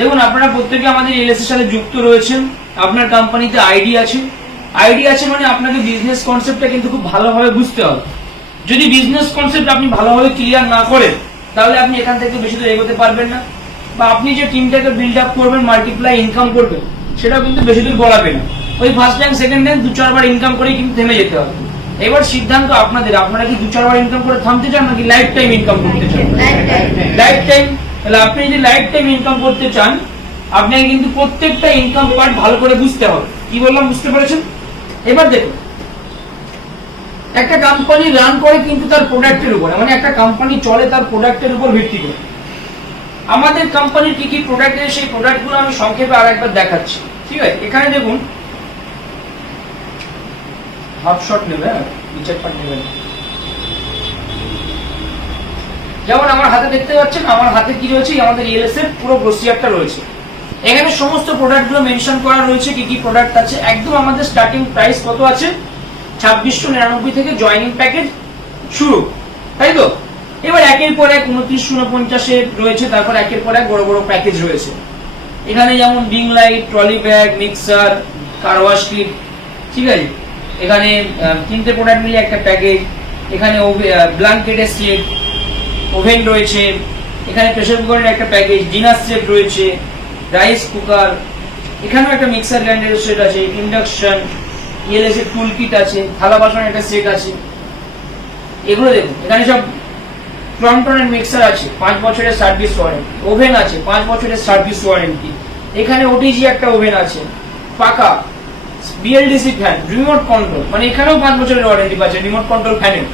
দেখুন, আপনারা প্রত্যেকে আমাদের এলএস এর সাথে যুক্ত রয়েছেন। আপনার কোম্পানিতে আইডি আছে, মানে আপনাকে বিজনেস কনসেপ্টটা কিন্তু খুব ভালোভাবে বুঝতে হবে। যদি বিজনেস কনসেপ্ট আপনি ভালোভাবে ক্লিয়ার না করেন, তাহলে আপনি এখান থেকে বেশি দূর এগোতে পারবেন না, বা আপনি যে টিমটাকে বিল্ড আপ করবেন, মাল্টিপ্লাই ইনকাম করবেন, সেটাও কিন্তু বেশি দূর গড়াবে না। ওই ফার্স্ট টাইম সেকেন্ড টাইম 2-4 বার ইনকাম করেই কিন্তু থেমে যেতে হবে। এবার সিদ্ধান্ত আপনাদের, আপনারা কি 2-4 বার ইনকাম করে থামতে চান নাকি লাইফ টাইম ইনকাম করতে চান? Life time. তাহলে আপনি যদি লাইফ টাইম ইনকাম করতে চান, আপনাকে কিন্তু প্রত্যেকটা ইনকাম পার্ট ভালো করে বুঝতে হবে। কি বললাম, বুঝতে পেরেছেন? এবার দেখুন, একটা কোম্পানি রান করে কিন্তু তার প্রোডাক্টের উপর, মানে একটা কোম্পানি চলে তার প্রোডাক্টের উপর ভিত্তি করে। আমাদের কোম্পানির কি কি প্রোডাক্ট আছে, সেই প্রোডাক্টগুলো আমি সংক্ষেপে আরেকবার দেখাচ্ছি। ঠিক আছে, এখানে দেখুন, হাফ শট নেবে, নিচের পার্ট নেবে না। যেমন আমার হাতে দেখতে পাচ্ছেন, আমার হাতে কি রয়েছে, আমাদের ইএলএস এর পুরো ব্রোশিয়ারটা রয়েছে। এখানে সমস্ত প্রোডাক্টগুলো মেনশন করা রয়েছে, কি কি প্রোডাক্ট আছে। একদম আমাদের স্টার্টিং প্রাইস কত আছে, 2699 থেকে জয়েনিং প্যাকেজ শুরু, তাই তো? এবার একের পর এক 2949 রয়েছে, তারপর একের পর এক বড় বড় প্যাকেজ রয়েছে। এখানে যেমন ring light, trolley bag, mixer, car wash clip, ঠিক আছে। এখানে 3টে প্রোডাক্ট মিলে একটা প্যাকেজ। এখানে ব্ল্যাঙ্কেটের সেট, ওভেন রয়েছে, এখানে প্রেসার কুকারের একটা প্যাকেজ, ডিনার সেট রয়েছে, রাইস কুকার, এখানেও একটা মিক্সার গ্রাইন্ডারের সেট আছে, ইন্ডাকশন, ইএলএস এর টুল কিট আছে, থালা বাসনের একটা সেট আছে। এগুলো দেখুন, এখানে সব ক্রম্পটনের মিক্সার আছে, 5 বছরের সার্ভিস ওয়ারেন্টি, ওভেন আছে 5 বছরের সার্ভিস ওয়ারেন্টি। এখানে ওটিজি একটা ওভেন আছে, পাকা বিএলডিসি ফ্যান, রিমোট কন্ট্রোল, মানে এখানেও 5 বছরের ওয়ারেন্টি পাচ্ছে রিমোট কন্ট্রোল ফ্যানের।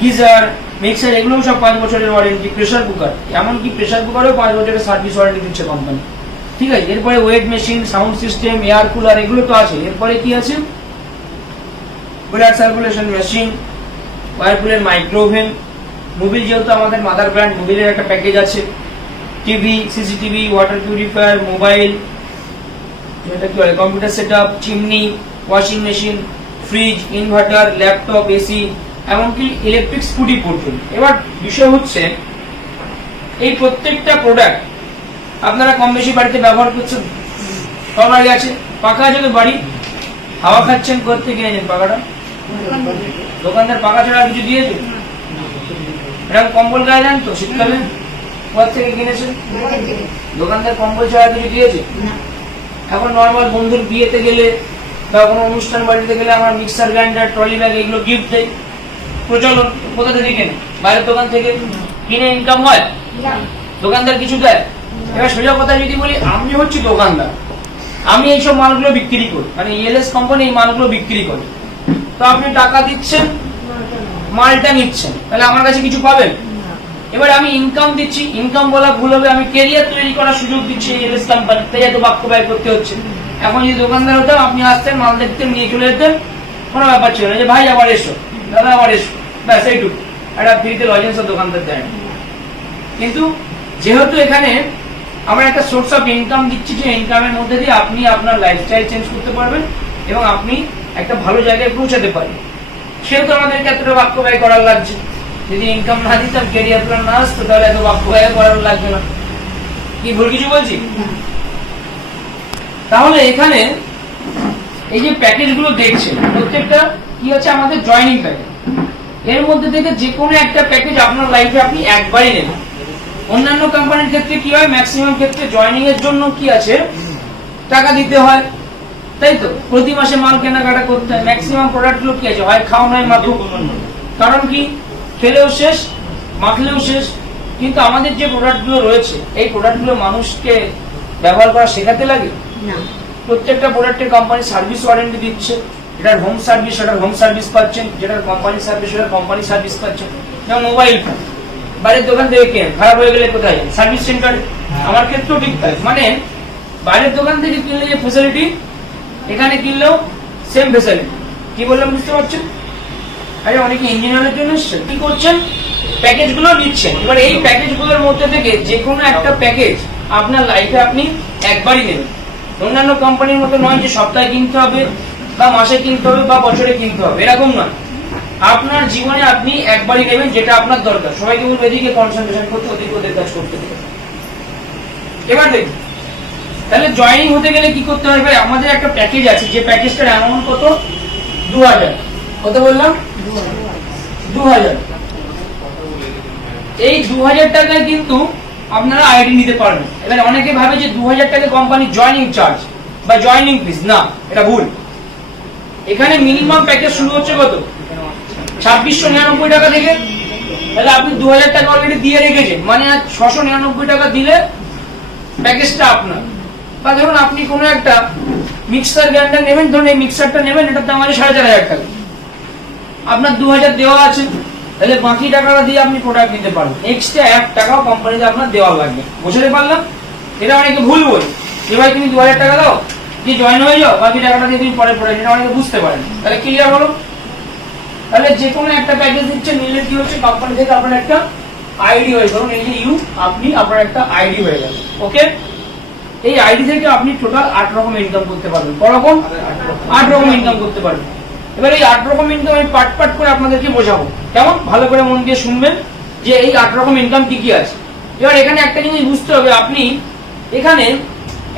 গিজার, মিক্সার, এগুলোও সব 5 বছরের ওয়ারেন্টি। প্রেসার কুকার, এমনকি প্রেসার কুকারেও 5 বছরের সার্ভিস ওয়ারেন্টি দিচ্ছে কোম্পানি। ঠিক আছে, এরপরে weight machine, sound system, air cooler, এগুলো তো আছে। এরপরে কি আছে, ব্লাড সার্কুলেশন মেশিন, ওয়ারপুলের মাইক্রো ওভেন, মোবিল, যেহেতু আমাদের মাদার ব্র্যান্ড, মোবিলের একটা প্যাকেজ আছে। TV, CCTV, water purifier, mobile, যেটা কি বলে computer setup, chimney, washing machine, fridge, inverter, laptop, AC, এমনকি ইলেকট্রিক স্কুটি পর্যন্ত। এবার বিষয় হচ্ছে, এই প্রত্যেকটা প্রোডাক্ট আপনারা কম বেশি বাড়িতে ব্যবহার করছেন। সব বাড়ি আছে, পাকা আছে তো বাড়ি, হাওয়া খাচ্ছেন, করতে কিনেছেন পাকাটা? দোকানদার পাকা ছাড়া কিছু দিয়েছে? এরকম কম্বল গায়ে দেন তো শীতকালে? কোথা থেকে কিনেছেন? দোকানদার কম্বল ছাড়া কিছু দিয়েছে? এখন নর্মাল বন্ধুর বিয়েতে গেলে বা কোনো অনুষ্ঠান বাড়িতে গেলে আমার মিক্সার গ্রাইন্ডার, ট্রলি ব্যাগ, এগুলো গিফট দেয়। প্রচলন। কোথা থেকে কেনে? বাইরের দোকান থেকে কিনে ইনকাম হয়? দোকানদার কিছু দেয়? এবার সোজা কথা যদি বলি, আমি হচ্ছি দোকানদার, আমি এইসব মালগুলো বিক্রি করি, মানে ইএলএস কোম্পানি এই মালগুলো বিক্রি করে। তো আপনি টাকা দিচ্ছেন, মালটা নিচ্ছেন, তাহলে আমার কাছে কিছু পাবেন। এবার আমি ইনকাম দিচ্ছি, ইনকাম বলা ভুল হবে, আমি ক্যারিয়ার তৈরি করার সুযোগ দিচ্ছি ইএলএস কোম্পানি, তাই এত বাক্য ব্যয় করতে হচ্ছে। এখন যদি দোকানদার হতাম, আপনি আসতেন, মাল দেখতেন, নিয়ে চলে যেতেন, কোনো ব্যাপার ছিল না, যে ভাই আবার এসো, দাদা আবার এসো, ব্যাস এইটুকু। একটা ফ্রিতে লজেন্সও দোকানদার দেয়। কিন্তু যেহেতু এখানে আমরা একটা সোর্স অফ ইনকাম দিচ্ছি, যে ইনকামের মধ্যে দিয়ে আপনি আপনার লাইফস্টাইল চেঞ্জ করতে পারবেন এবং আপনি একটা ভালো জায়গায় পৌঁছাতে পারবেন, সেহেতু আমাদেরকে এতটা বাক্য ব্যয় করার লাগছে। যদি ইনকাম না দিতাম, ক্যারিয়ার প্ল্যান না আসতো, তাহলে এত বাক্য ব্যয় করার লাগবে না। কি ভুল কিছু বলছি? তাহলে এখানে এই যে প্যাকেজ গুলো দেখছেন, প্রত্যেকটা কি হচ্ছে, আমাদের জয়েনিং প্যাকেজ। এর মধ্যে থেকে যে কোনো একটা প্যাকেজ আপনার লাইফে আপনি একবারই নেবেন। অন্যান্য কোম্পানির ক্ষেত্রে কি হয়, ম্যাক্সিমাম ক্ষেত্রে জয়েনিং এর জন্য কি আছে, টাকা দিতে হয়, তাই তো? প্রতি মাসে মাল কেনাকাটা করতে হয়। ম্যাক্সিমাম প্রোডাক্ট গুলো কি আছে, হয় খাও নয় মাখো। কারণ কি, খেলেও শেষ, মাখলেও শেষ। কিন্তু আমাদের যে প্রোডাক্ট গুলো রয়েছে, এই প্রোডাক্ট গুলো মানুষকে ব্যবহার করা শেখাতে লাগে না। প্রত্যেকটা প্রোডাক্টের কোম্পানি সার্ভিস ওয়ারেন্টি দিচ্ছে। যেটার হোম সার্ভিস, সেটার হোম সার্ভিস পাচ্ছেন, যেটার কোম্পানি সার্ভিস, সেটার কোম্পানি সার্ভিস পাচ্ছেন। যেমন মোবাইল ফোন, বাইরের দোকান থেকে কেন, খারাপ হয়ে গেলে কোথায়? Service centre. আমার ক্ষেত্রেও ঠিক তাই, মানে বাইরের দোকান থেকে কিনলে যে ফ্যাসিলিটি, এখানে কিনলেও সেম ফ্যাসিলিটি। কি বললাম বুঝতে পারছেন? আরে অনেকে ইঞ্জিনিয়ারের জন্য এসছেন, কি করছেন, প্যাকেজ গুলো নিচ্ছেন। এবার এই প্যাকেজ গুলোর মধ্যে থেকে যে কোনো একটা প্যাকেজ আপনার লাইফে আপনি একবারই নেবেন। অন্যান্য কোম্পানির মতো নয় যে সপ্তাহে কিনতে হবে বা মাসে কিনতে হবে বা বছরে কিনতে হবে, এরকম নয়। আপনার জীবনে আপনি একবারই নেবেন, যেটা আপনার দরকার। সবাইকে বলবো এদিকে কনসেন্ট্রেশন করতে, ওদিকে ওদের কাজ করতে। এবার দেখুন, তাহলে জয়েনিং হতে গেলে কি করতে হবে? আমাদের একটা প্যাকেজ আছে, যে প্যাকেজটার অ্যামাউন্ট কত? 2000। কত বললাম? 2000। এই 2000 টাকায় কিন্তু আপনারা আইডি নিতে পারবেন। এবার অনেকে ভাবে যে 2000 টাকা কোম্পানি জয়েনিং চার্জ বা জয়েনিং ফিস, না, এটা ভুল। এখানে মিনিমাম প্যাকেজ শুরু হচ্ছে কত? 2699 টাকা থেকে। তাহলে আপনি 2000 টাকা অলরেডি দিয়ে রেখেছেন, মানে 699 টাকা দিলে প্যাকেজটা আপনার। বা ধরুন আপনি কোনো একটা মিক্সার গ্রাইন্ডার নেবেন, ধরুন এই মিক্সারটা নেবেন, এটার দাম আছে 4500 টাকা, আপনার 2000 দেওয়া আছে, তাহলে বাকি টাকাটা দিয়ে আপনি প্রোডাক্ট নিতে পারবেন। এক্সট্রা 1 টাকাও কোম্পানিতে আপনার দেওয়া লাগবে। বুঝতে পারলাম? এটা অনেকে ভুল বই, এবার তুমি 2000 টাকা দাও, দিয়ে জয়েন হয়ে যাও, বাকি টাকাটা দিয়ে তুমি পরে প্রোডাক্ট, এটা অনেকে বুঝতে পারেন। তাহলে ক্লিয়ার হলো? তাহলে যে কোনো একটা প্যাকেজ দিচ্ছে, নিলে কি হচ্ছে, কোম্পানি থেকে আপনার একটা আইডি হয়ে, ধরুন এই যে আপনি আপনার একটা আইডি হয়ে গেল। ওকে, এই আইডি থেকে আপনি টোটাল 8 রকম ইনকাম করতে পারবেন। করকম? 8 রকম ইনকাম করতে পারবেন। এবার এই 8 রকম ইনকাম আমি পার্ট পার্ট করে আপনাদেরকে বোঝাবো। কেমন? ভালো করে মন দিয়ে শুনবেন যে এই 8 রকম ইনকাম কি কি আছে। এবার এখানে একটা জিনিস বুঝতে হবে, আপনি এখানে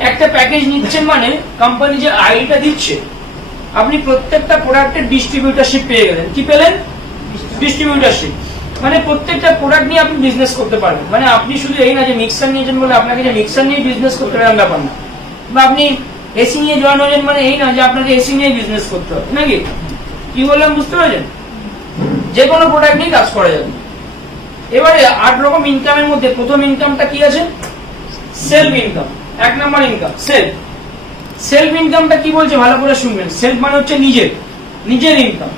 একটা প্যাকেজ নিচ্ছেন মানে কোম্পানি যে আইডিটা দিচ্ছে, আপনি প্রত্যেকটা প্রোডাক্টের ডিস্ট্রিবিউটারশিপ পেয়ে গেলেন। কি পেলেন? ডিস্ট্রিবিউটারশিপ। মানে প্রত্যেকটা প্রোডাক্ট নিয়ে আপনি বিজনেস করতে পারবেন। মানে আপনি শুধু এই না যে মিক্সার নিয়েছেন বলে আপনাকে যে মিক্সার নিয়ে বিজনেস করতে পারেন, ব্যাপার না। বা আপনি এসি নিয়ে জয়েন হয়েছেন মানে এই না যে আপনাকে এসি নিয়ে বিজনেস করতে হবে, নাকি? কি বললাম বুঝতে পারছেন? যে কোনো প্রোডাক্ট নিয়ে কাজ করা যাবে। এবারে 8 রকম ইনকামের মধ্যে প্রথম ইনকামটা কি আছে? Self income. 1 number income self. Self ইনকামটা কি বলছে ভালো করে শুনবেন। সেলফ মানে হচ্ছে নিজের ইনকাম।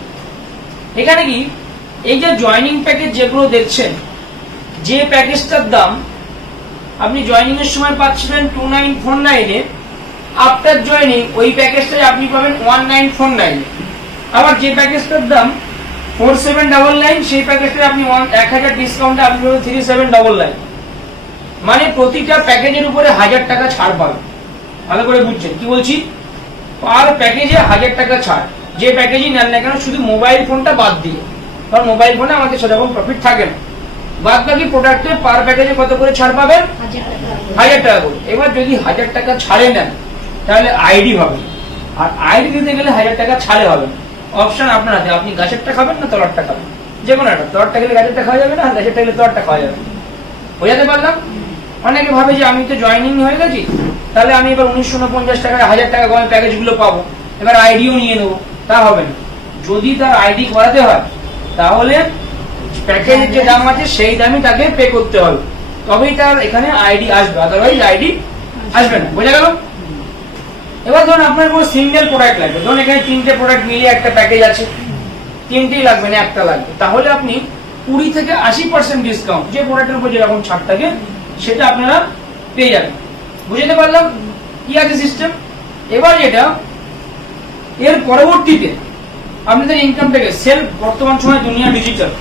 এখানে কি, এই যে জয়েনিং প্যাকেজ যেগুলো দেখছেন, যে প্যাকেজটার দাম আপনি জয়েনিং এর সময় পাচ্ছিলেন 2949 এ, আফটার জয়েনিং ওই প্যাকেজটাই আপনি পাবেন 1949 এ। আবার যে প্যাকেজটার দাম 4799, সেই প্যাকেজটা আপনি 1000 ডিসকাউন্টে আপনি পাবেন 3799। মানে প্রতিটা প্যাকেজের উপরে 1000 টাকা ছাড় পাবেন। ভালো করে বুঝছেন কি বলছি? পার প্যাকেজে 1000 টাকা ছাড়, যে প্যাকেজই নেন না কেন, শুধু মোবাইল ফোনটা বাদ দিয়ে। কারণ মোবাইল ফোনে আমাদের সেরকম প্রফিট থাকে না। বাদ বাকি প্রোডাক্টে পার প্যাকেজে কত করে ছাড় পাবেন? 1000 টাকা করে। এবার যদি 1000 টাকা ছাড়ে নেন তাহলে আইডি হবে, আর আইডি দিতে গেলে 1000 টাকা ছাড়ে হবে। অপশন আপনার হাতে, আপনি গাছেরটা খাবেন না তলারটা খাবেন, যে কোনো একটা। তলারটা গেলে গাছেরটা খাওয়া যাবে না, আর গাছেরটা গেলে তলারটা খাওয়া যাবে। বোঝাতে পারলাম? অনেকে ভাবে যে আমি তো জয়েনিং হয়ে গেছি, তাহলে আমি এবার 1950 টাকায় 1000 টাকা করে প্যাকেজগুলো পাবো, এবার আইডিও নিয়ে নেবো। তা হবে না। যদি তার আইডি করাতে হয় তাহলে প্যাকেজের যে দাম আছে সেই দামই তাকে পে করতে হবে, তবেই তার এখানে আইডি আসবে, আদারওয়াইজ আইডি আসবে না। বোঝা গেল? এবার ধরুন আপনার কোনো সিঙ্গেল প্রোডাক্ট লাগবে, ধরুন এখানে 3টে প্রোডাক্ট মিলিয়ে একটা প্যাকেজ আছে, 3টেই লাগবে না, একটা লাগবে, তাহলে আপনি 20 থেকে 80% ডিসকাউন্ট, যে প্রোডাক্টের উপর যেরকম ছাড় থাকে সেটা আপনারা পেয়ে যাবেন। বুঝতে পারলাম কি আছে সিস্টেম? এবার যেটা এর পরবর্তীতে আপনাদের ইনকামটাকে সেলফ, বর্তমান সময় দুনিয়া ডিজিটাল,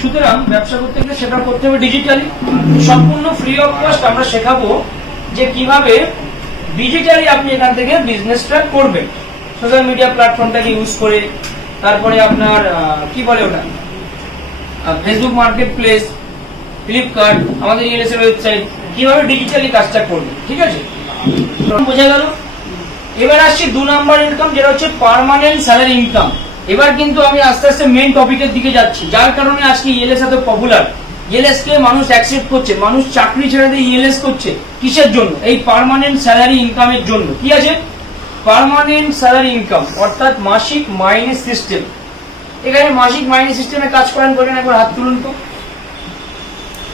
সুতরাং ব্যবসা করতে গেলে সেটা করতে হবে ডিজিটালি। সম্পূর্ণ ফ্রি অফ কস্ট আমরা শেখাবো যে কিভাবে ডিজিটালি আপনি এখান থেকে বিজনেসটা করবেন, সোশ্যাল মিডিয়া প্ল্যাটফর্মটাকে ইউজ করে। তারপরে আপনার কি বলে ওটা, ফেসবুক মার্কেট প্লেস, ফ্লিপকার্ট, আমাদের ইউএসএর ওয়েবসাইট, কিভাবে ডিজিটালি কাজটা করবে। ঠিক আছে, বোঝা গেল? এবার আসছি 2 নাম্বার ইনকাম, যেটা হচ্ছে পার্মানেন্ট স্যালারি ইনকাম। এবার কিন্তু আমি আস্তে আস্তে মেইন টপিকের দিকে যাচ্ছি, যার কারণে আজকে ইএলএস এত পপুলার। ইএলএস কে মানুষ অ্যাকসেপ্ট করছে, মানুষ চাকরি ছেড়ে দিয়ে ইএলএস করছে। কিসের জন্য? এই পার্মানেন্ট স্যালারি ইনকামের জন্য। কি আছে? পার্মানেন্ট স্যালারি ইনকাম, অর্থাৎ মাসিক মাইনে সিস্টেম। এখানে মাসিক মাইনে সিস্টেমে কাজ করেন বলেন, একবার হাত তুলুন তো,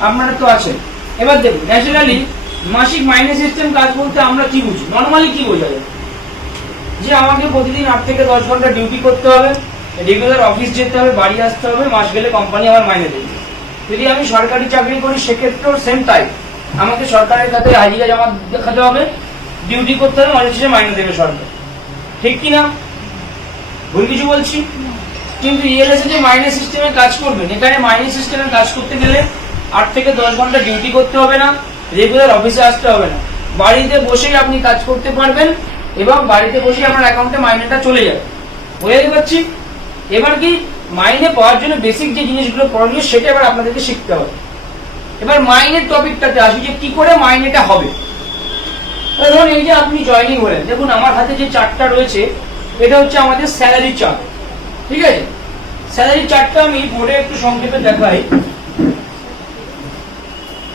আপনারা তো আছেন। এবার দেখুন, ন্যাচারালি মাসিক মাইনে সিস্টেম কাজ বলতে আমরা কি বুঝি, নর্মালি কি বোঝা যায়? যে আমাকে প্রতিদিন 8 থেকে 10 ঘন্টা ডিউটি করতে হবে, রেগুলার অফিস যেতে হবে, বাড়ি আসতে হবে, মাস গেলে কোম্পানি আমার মাইনে দেবে। যদি আমি সরকারি চাকরি করি সেক্ষেত্রেও সেম টাইম, আমাকে সরকারের কাছে হাজিরা জমা দেখাতে হবে, ডিউটি করতে হবে, মাঝে শেষে মাইনে দেবে সরকার। ঠিক কিনা? ভুল কিছু বলছি? কিন্তু ইএলএস যে মাইনে সিস্টেমে কাজ করবেন, এখানে মাইনে সিস্টেমে কাজ করতে গেলে 8 থেকে 10 ঘন্টা ডিউটি করতে হবে না, রেগুলার অফিসে আসতে হবে না, বাড়িতে বসেই আপনি কাজ করতে পারবেন, এবং বাড়িতে বসে আপনার অ্যাকাউন্টে মাইনেটা চলে যাবে। বুঝতে পারছি? এবার কি, মাইনে পাওয়ার জন্য বেসিক যে জিনিসগুলো প্রয়োজন সেটা এবার আপনাদেরকে শিখতে হবে। এবার মাইনের টপিকটাতে আসি, যে কি করে মাইনেটা হবে। ধরুন এই যে আপনি জয়েনিং হলেন, দেখুন আমার হাতে যে চার্টটা রয়েছে এটা হচ্ছে আমাদের স্যালারি চার্ট, ঠিক আছে? স্যালারি চার্টটা আমি বোর্ডে একটু সংক্ষেপে দেখাই।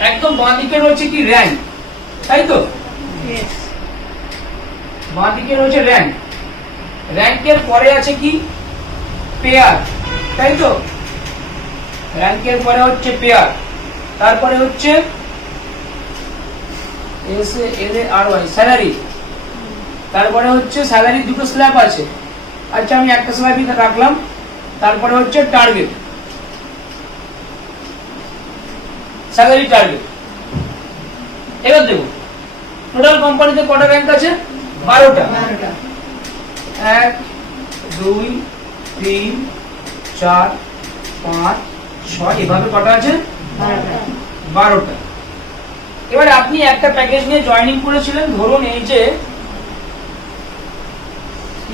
একদম বাঁ দিকে রয়েছে কি র্যাঙ্ক, তাই তো? বাঁ দিকে রয়েছে র্যাঙ্ক, র্যাঙ্কের পরে আছে কি পেয়ার, তাই তো? র্যাঙ্কের পরে হচ্ছে পেয়ার, তারপরে হচ্ছে স্যালারি, তারপরে হচ্ছে স্যালারি দুটো স্ল্যাব আছে, আচ্ছা আমি একটা স্ল্যাবই রাখলাম। তারপরে হচ্ছে টার্গেট, স্যালারি টার্গেট। এবার দেখুন টোটাল কোম্পানিতে কটা র্যাঙ্ক আছে? 12টা। 1 2 3 4 5 6, এভাবে কটা আছে? 12টা। এবারে আপনি একটা প্যাকেজ নিয়ে জয়েনিং করেছিলেন, ধরুন এই যে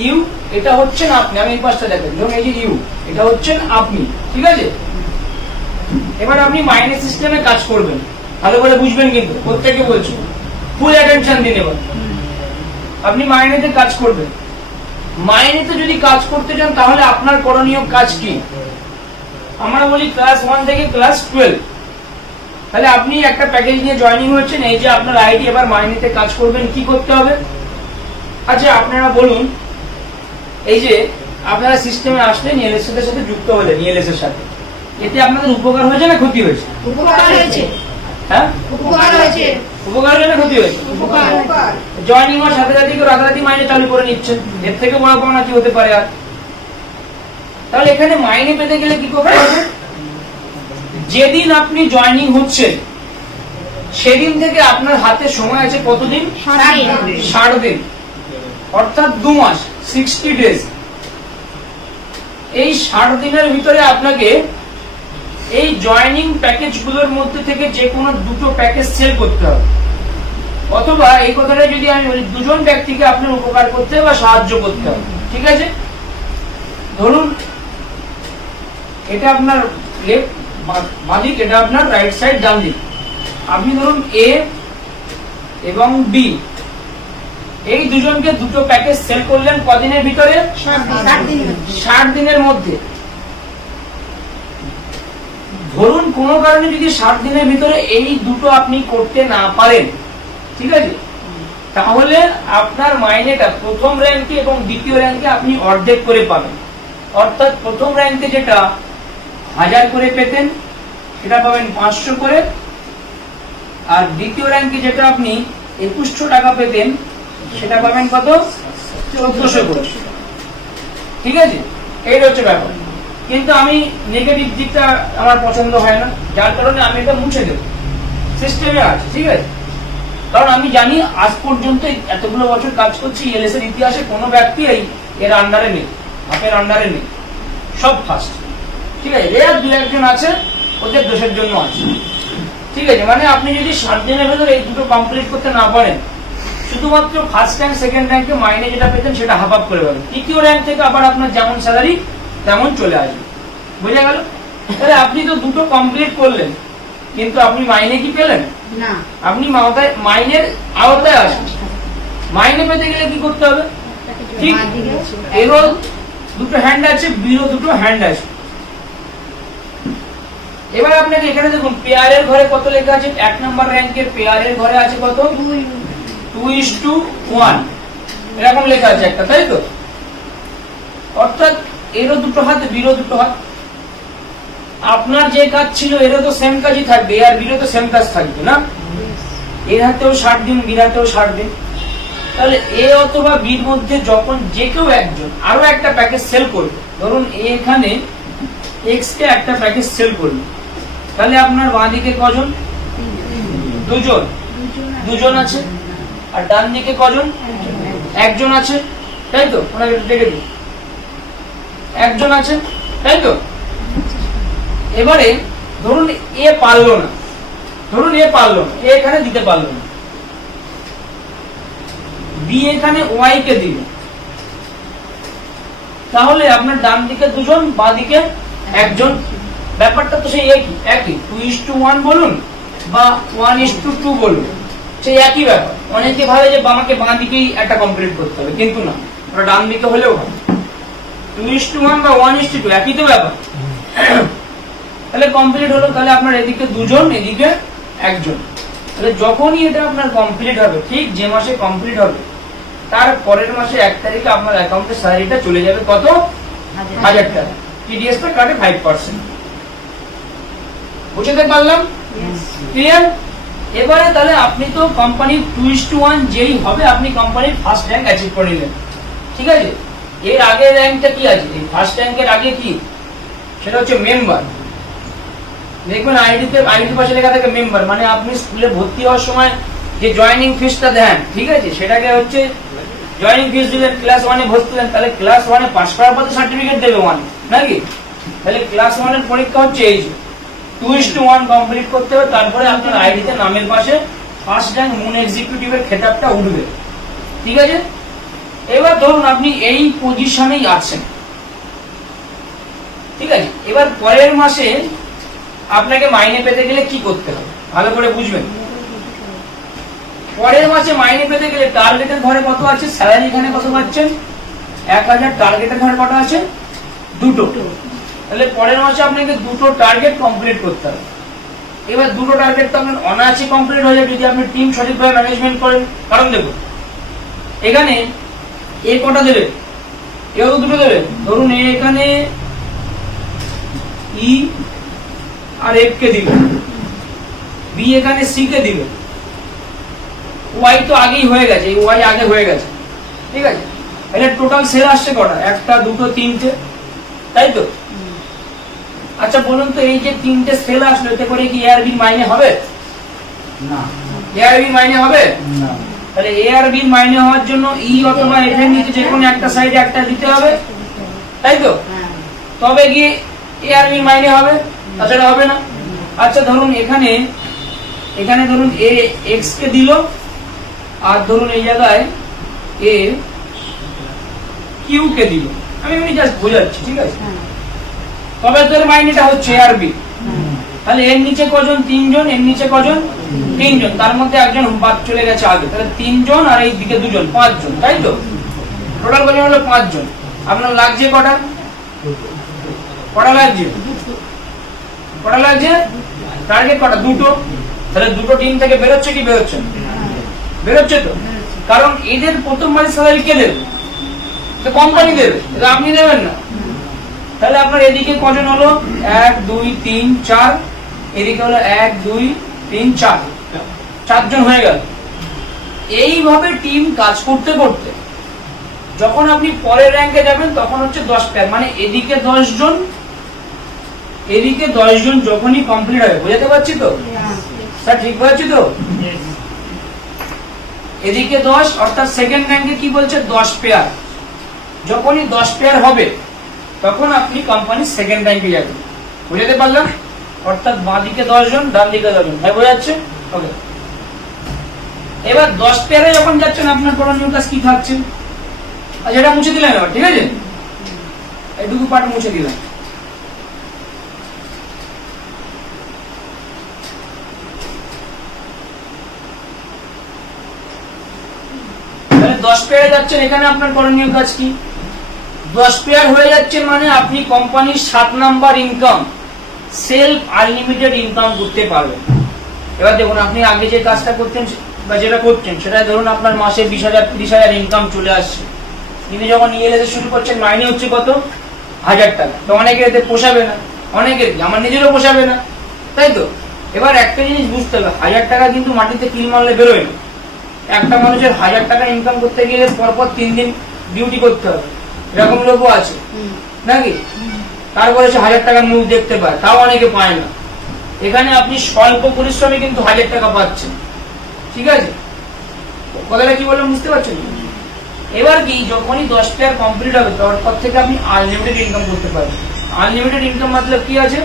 ইউ, এটা হচ্ছেন আপনি, আমি এই পাশটা দেখেন, ধরুন এই যে ইউ, এটা হচ্ছেন আপনি, ঠিক আছে? এবার আপনি মাইনে সিস্টেমে কাজ করবেন, ভালো করে বুঝবেন কিন্তু, প্রত্যেকে বলছি ফুল অ্যাটেনশন দিন। এবার আপনি মাইনেতে কাজ করবেন। মাইনেতে যদি কাজ করতে চান তাহলে আপনার করণীয় কাজ কি? আমরা বলি ক্লাস 1 থেকে ক্লাস 12। তাহলে আপনি একটা প্যাকেজ নিয়ে জয়েনিং হচ্ছেন, এই যে আপনার আইডি, এবার মাইনেতে কাজ করবেন, কি করতে হবে? আচ্ছা আপনারা বলুন, এই যে আপনারা সিস্টেমে আসলেন, ইএলএস এর সাথে যুক্ত হলেন, ইএলএস এর সাথে, এতে আপনাদের উপকার হয়েছে না ক্ষতি হয়েছে? উপকার হয়েছে। হ্যাঁ, উপকার হয়েছে। উপকার হয়েছে না ক্ষতি হয়েছে? উপকার। জয়েনিং হওয়ার সাথে সাথে কেউ রাতারাতি মাইনে চালু করে নিচ্ছেন, এর থেকে বড় পাওনা কি হতে পারে আর? তাহলে এখানে মাইনে পেতে গেলে কি করতে হবে? যেদিন আপনি জয়েনিং হচ্ছেন সেদিন থেকে আপনার হাতে সময় আছে কতদিন? 60 দিন, অর্থাৎ 2 মাস, 60 ডেজ। এই 60 দিনের ভিতরে আপনাকে এই জয়েনিং প্যাকেজ গুলোর মধ্যে থেকে যে কোনো দুটো প্যাকেজ সেল করতে হবে, অথবা এই কথাটা যদি আমি বলি, দুজন ব্যক্তিকে আপনার উপকার করতে হবে বা সাহায্য করতে হবে, ঠিক আছে? ধরুন এটা আপনার লেফট বাঁদিক, এটা আপনার রাইট সাইড ডান দিক। আপনি ধরুন এ এবং বি, এই দুজনকে দুটো প্যাকেজ সেল করলেন কদিনের ভিতরে? 60 দিনের মধ্যে। ধরুন কোনো কারণে যদি 60 দিনের ভিতরে এই দুটো আপনি করতে না পারেন, ঠিক আছে, তাহলে আপনার মাইনেটা প্রথম র্যাঙ্কে এবং দ্বিতীয় র্যাঙ্কে আপনি অর্ধেক করে পাবেন। অর্থাৎ প্রথম র্যাঙ্কে যেটা 1000 করে পেতেন সেটা পাবেন 500 করে, আর দ্বিতীয় র্যাঙ্কে যেটা আপনি 2100 টাকা পেতেন সেটা পাবেন কত? 1400 করে, ঠিক আছে? এই হচ্ছে ব্যাপার। কিন্তু আমি নেগেটিভ দিকটা আমার পছন্দ হয় না, যার কারণে আমি এটা মুছে দেব, সিস্টেমে আছে, ঠিক আছে? কারণ আমি জানি আজ পর্যন্ত এতগুলো বছর কাজ করছি, ইএলএস এর ইতিহাসে কোনো ব্যক্তি এর আন্ডারে নেই, হাতের আন্ডারে নেই, সব ফার্স্ট, ঠিক আছে? রেয়ার 2-1 আছে, ওদের দোষের জন্য আছে, ঠিক আছে? মানে আপনি যদি 60 দিনের ভেতরে এই দুটো কমপ্লিট করতে না পারেন, শুধুমাত্র ফার্স্ট র্যাঙ্ক সেকেন্ড র্যাঙ্কে মাইনে যেটা পেতেন সেটা হাফ আপ করে পাবেন, তৃতীয় র্যাঙ্ক থেকে আবার আপনার যেমন স্যালারি তেমন চলে আসবে, বুঝে গেল? তাহলে আপনি তো দুটো কমপ্লিট করলেন, কিন্তু আপনি মাইনে কি পেলেন না? আপনি মাইনের আওতায় আসেন। মাইনে পেতে গেলে কি করতে হবে? ঠিক, এরও দুটো হ্যান্ড আছে, বিরও দুটো হ্যান্ড আছে। এবার আপনাকে এখানে দেখুন পেয়ারের ঘরে কত লেখা আছে? 1 নম্বর র্যাঙ্কের পেয়ারের ঘরে আছে কত? 2:1 এরকম লেখা আছে একটা, তাই তো? অর্থাৎ এরও দুটো হাত, বিরও দুটো হাত। আপনার যে কাজ ছিল এরও তো সেম কাজই থাকবে, আর বিরও তো সেম কাজ থাকবে না? এর হাতেও 60 দিন, বির হাতেও 60 দিন। তাহলে এ অথবা বির মধ্যে যখন যে কেউ একজন আরো একটা প্যাকেজ সেল করবে, ধরুন এখানে এক্স কে একটা প্যাকেজ সেল করবে, তাহলে আপনার বাঁ দিকে কজন? দুজন আছে। আর ডান দিকে কজন? একজন আছে, তাই তো? ওনাকে দেখে দিন, একজন আছে, তাই তো? এবারে ধরুন এ পারলো না, এ এখানে দিতে পারলো না, বি এখানে ওয়াই কে দিল, তাহলে আপনার ডান দিকে দুজন, বাঁ দিকে একজন। ব্যাপারটা তো সেই একই 2:1 বলুন বা 1:2 বলুন, সেই একই ব্যাপার। অনেকে ভাবে যে আমাকে বাঁ দিকেই একটা কমপ্লিট করতে হবে, কিন্তু না, ওটা ডান দিকে হলেও হবে। 2:1 বা 1:2 একই তো ব্যাপার। তাহলে কমপ্লিট হলো, তাহলে আপনার এদিকে দুজন, এদিকে একজন। তাহলে যখনই এটা আপনার কমপ্লিট হবে, ঠিক যে মাসে কমপ্লিট হবে তার পরের মাসে 1 তারিখে আপনার অ্যাকাউন্টে স্যালারিটা চলে যাবে কত? 1000 টাকা। টিডিএস টা কাটে 5%। বুঝতে পারলাম? ক্লিয়ার? এবারে তাহলে আপনি তো কোম্পানির 2:1 যেই হবে আপনি কোম্পানির ফার্স্ট র্যাঙ্ক অ্যাচিভ করে নিলেন, ঠিক আছে? এর আগে র্যাঙ্কটা কি আছে? এই ফার্স্ট র্যাঙ্কের আগে কি? সেটা হচ্ছে মেম্বার। দেখবেন আইডি পাশে লেখা থাকে মেম্বার, মানে আপনি স্কুলে ভর্তি হওয়ার সময় যে জয়েনিং ফিসটা দেন, ঠিক আছে, সেটাকে হচ্ছে জয়েনিং ফিস দিলেন, ক্লাস 1 এ ভর্তি হলেন, তাহলে ক্লাস 1 এ পাস করার পর সার্টিফিকেট দেবে 1, নাকি? তাহলে ক্লাস 1 এর পরীক্ষা হচ্ছে এই যে 2:1 কমপ্লিট করতে হবে, তারপরে আপনার আইডিতে নামের পাশে ফার্স্ট র্যাঙ্ক মুন এক্সিকিউটিভের খেতাবটা উঠবে, ঠিক আছে? এবার ধরুন আপনি এই পজিশনেই আছেন, ঠিক আছে? এবার পরের মাসে আপনাকে মাইনে পেতে গেলে কি করতে হবে ভালো করে বুঝবেন। পরের মাসে মাইনে পেতে গেলে টার্গেটের ঘরে কত আছে? স্যালারি এখানে কত পাচ্ছেন? 1000। টার্গেটের ঘরে কত আছে? 2টো। তাহলে পরের মাসে আপনাকে 2টো টার্গেট কমপ্লিট করতে হবে। এবার 2টো টার্গেট তো আপনার অনায়াসে কমপ্লিট হয়ে যাবে যদি আপনি টিম সঠিকভাবে ম্যানেজমেন্ট করেন। কারণ দেখুন এখানে এ কটা দেবে, এও 2টো দেবে। ধরুন এখানে ই আর এফ কে দিবে, বি এখানে সি কে দিবে, ওয়াই তো আগেই হয়ে গেছে, এই ওয়াই আগে হয়ে গেছে, ঠিক আছে? তাহলে টোটাল সেল আসছে কটা? 1টা 2টো 3টে, তাই তো? আচ্ছা বলুন তো, এই যে 3টে সেল আসলো এতে করে কি এ আর বি মাইনে হবে? না। এ আর বি মাইনে হবে না। তাহলে এ আর বি মাইনে হওয়ার জন্য ই অথবা এফ এর নিচে যে কোনো একটা সাইডে একটা দিতে হবে, তাই তো? তবে গিয়ে এ আর বি মাইনে হবে, তাছাড়া হবে না। আচ্ছা ধরুন এখানে ধরুন এ এক্স কে দিল, আর ধরুন এই জায়গায় এ কিউ কে দিল, আমি এমনি জাস্ট বোঝাচ্ছি, ঠিক আছে? তবে তোর মাইনেটা হচ্ছে এ আর বি। তাহলে এর নিচে কজন? 3জন। এর নিচে কজন? 3জন। তার মধ্যে একজন বাদ চলে গেছে আগে, তাহলে 3জন আর এই দিকে 2জন, 5জন, তাই তো? টোটাল কজন হলো? 5জন। আপনার লাগছে কটা? কটা লাগছে? কটা লাগছে? টার্গেট কটা? 2টো। তাহলে 2টো টিম থেকে বেরোচ্ছে কি বেরোচ্ছে? বেরোচ্ছে তো। কারণ এদের প্রথম মাসের স্যালারি কে দেবে? তো কোম্পানি দেবে, এটা আপনি দেবেন না। তাহলে আপনার এদিকে কজন হলো? 1 2 3 4, এদিকে হলো 1 2 3 4, 4জন হয়ে গেল। এইভাবে টিম কাজ করতে করতে যখন আপনি পরের র্যাঙ্কে যাবেন তখন হচ্ছে 10 পেয়ার, মানে এদিকে 10 জন, এদিকে 10 জন যখনই কমপ্লিট হবে, বুঝতে পারছি তো স্যার? ঠিক বলছি তো? এদিকে 10, অর্থাৎ সেকেন্ড র্যাঙ্কে কি বলছে? 10 পেয়ার। যখনই 10 পেয়ার হবে তখন আপনি কোম্পানির সেকেন্ড র্যাঙ্কে যাবেন, বুঝতে পারলাম? অর্থাৎ বাঁ দিকে 10 জন, ডান দিকে 10 জন, ভাই বোঝা যাচ্ছে? ওকে। এবার 10 পেয়ারে যখন যাচ্ছেন আপনার করণীয় কাজ কি থাকছে? আচ্ছা এটা মুছে দিলেন এবার, ঠিক আছে? এইটুকু পার্ট মুছে দিলাম। তাহলে 10 পেয়ারে যাচ্ছেন, এখানে আপনার করণীয় কাজ কি? 10 পেয়ার হয়ে যাচ্ছে মানে আপনি কোম্পানির 7 number income, self unlimited income করতে পারবেন। এবার দেখুন আপনি আগে যে কাজটা করতেন বা যেটা করছেন সেটা ধরুন আপনার মাসে 20,000 30,000 ইনকাম চলে আসছে, কিন্তু যখন ইএলএস শুরু করছেন মাইনে হচ্ছে কত? 1000 টাকা। তো অনেকের এতে পোষাবে না, অনেকের কি, আমার নিজেরও পোষাবে না, তাই তো? এবার একটা জিনিস বুঝতে হবে, 1000 টাকা কিন্তু মাটিতে কিল মারলে বেরোয় না। একটা মানুষের 1000 টাকা ইনকাম করতে গেলে পরপর 3 দিন ডিউটি করতে হবে, এরকম লোকও আছে নাকি? তারপরে সে 1000 টাকার মুখ দেখতে পায়, তাও অনেকে পায় না। এখানে আপনি স্বল্প পরিশ্রমে কিন্তু 1000 টাকা পাচ্ছেন, ঠিক আছে? কথাটা কি বললাম বুঝতে পারছেন? এবার কি, যখনই 10 পেয়ার কমপ্লিট হবে তারপর থেকে আপনি আনলিমিটেড ইনকাম করতে পারবেন। আনলিমিটেড ইনকাম মতলব কি আছে?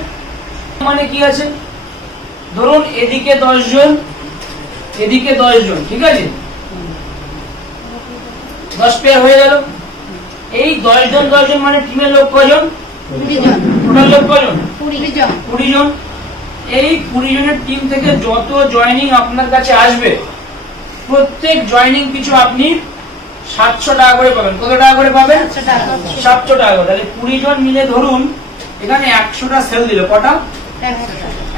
মানে কি আছে? ধরুন এদিকে 10 জন, এদিকে 10 জন, ঠিক আছে? 10 পেয়ার হয়ে গেল। এই 10 জন মানে টিমের লোক কজন? 20 জন। টোটাল লোক কজন? 20 জন। 20 জন। এই 20 জনের টিম থেকে যত জয়েনিং আপনার কাছে আসবে প্রত্যেক জয়েনিং পিছু আপনি 700 টাকা করে পাবেন। কত টাকা করে পাবেন? 700 টাকা করে। তাহলে 20 জন মিলে ধরুন এখানে 100টা সেল দিল, কটা?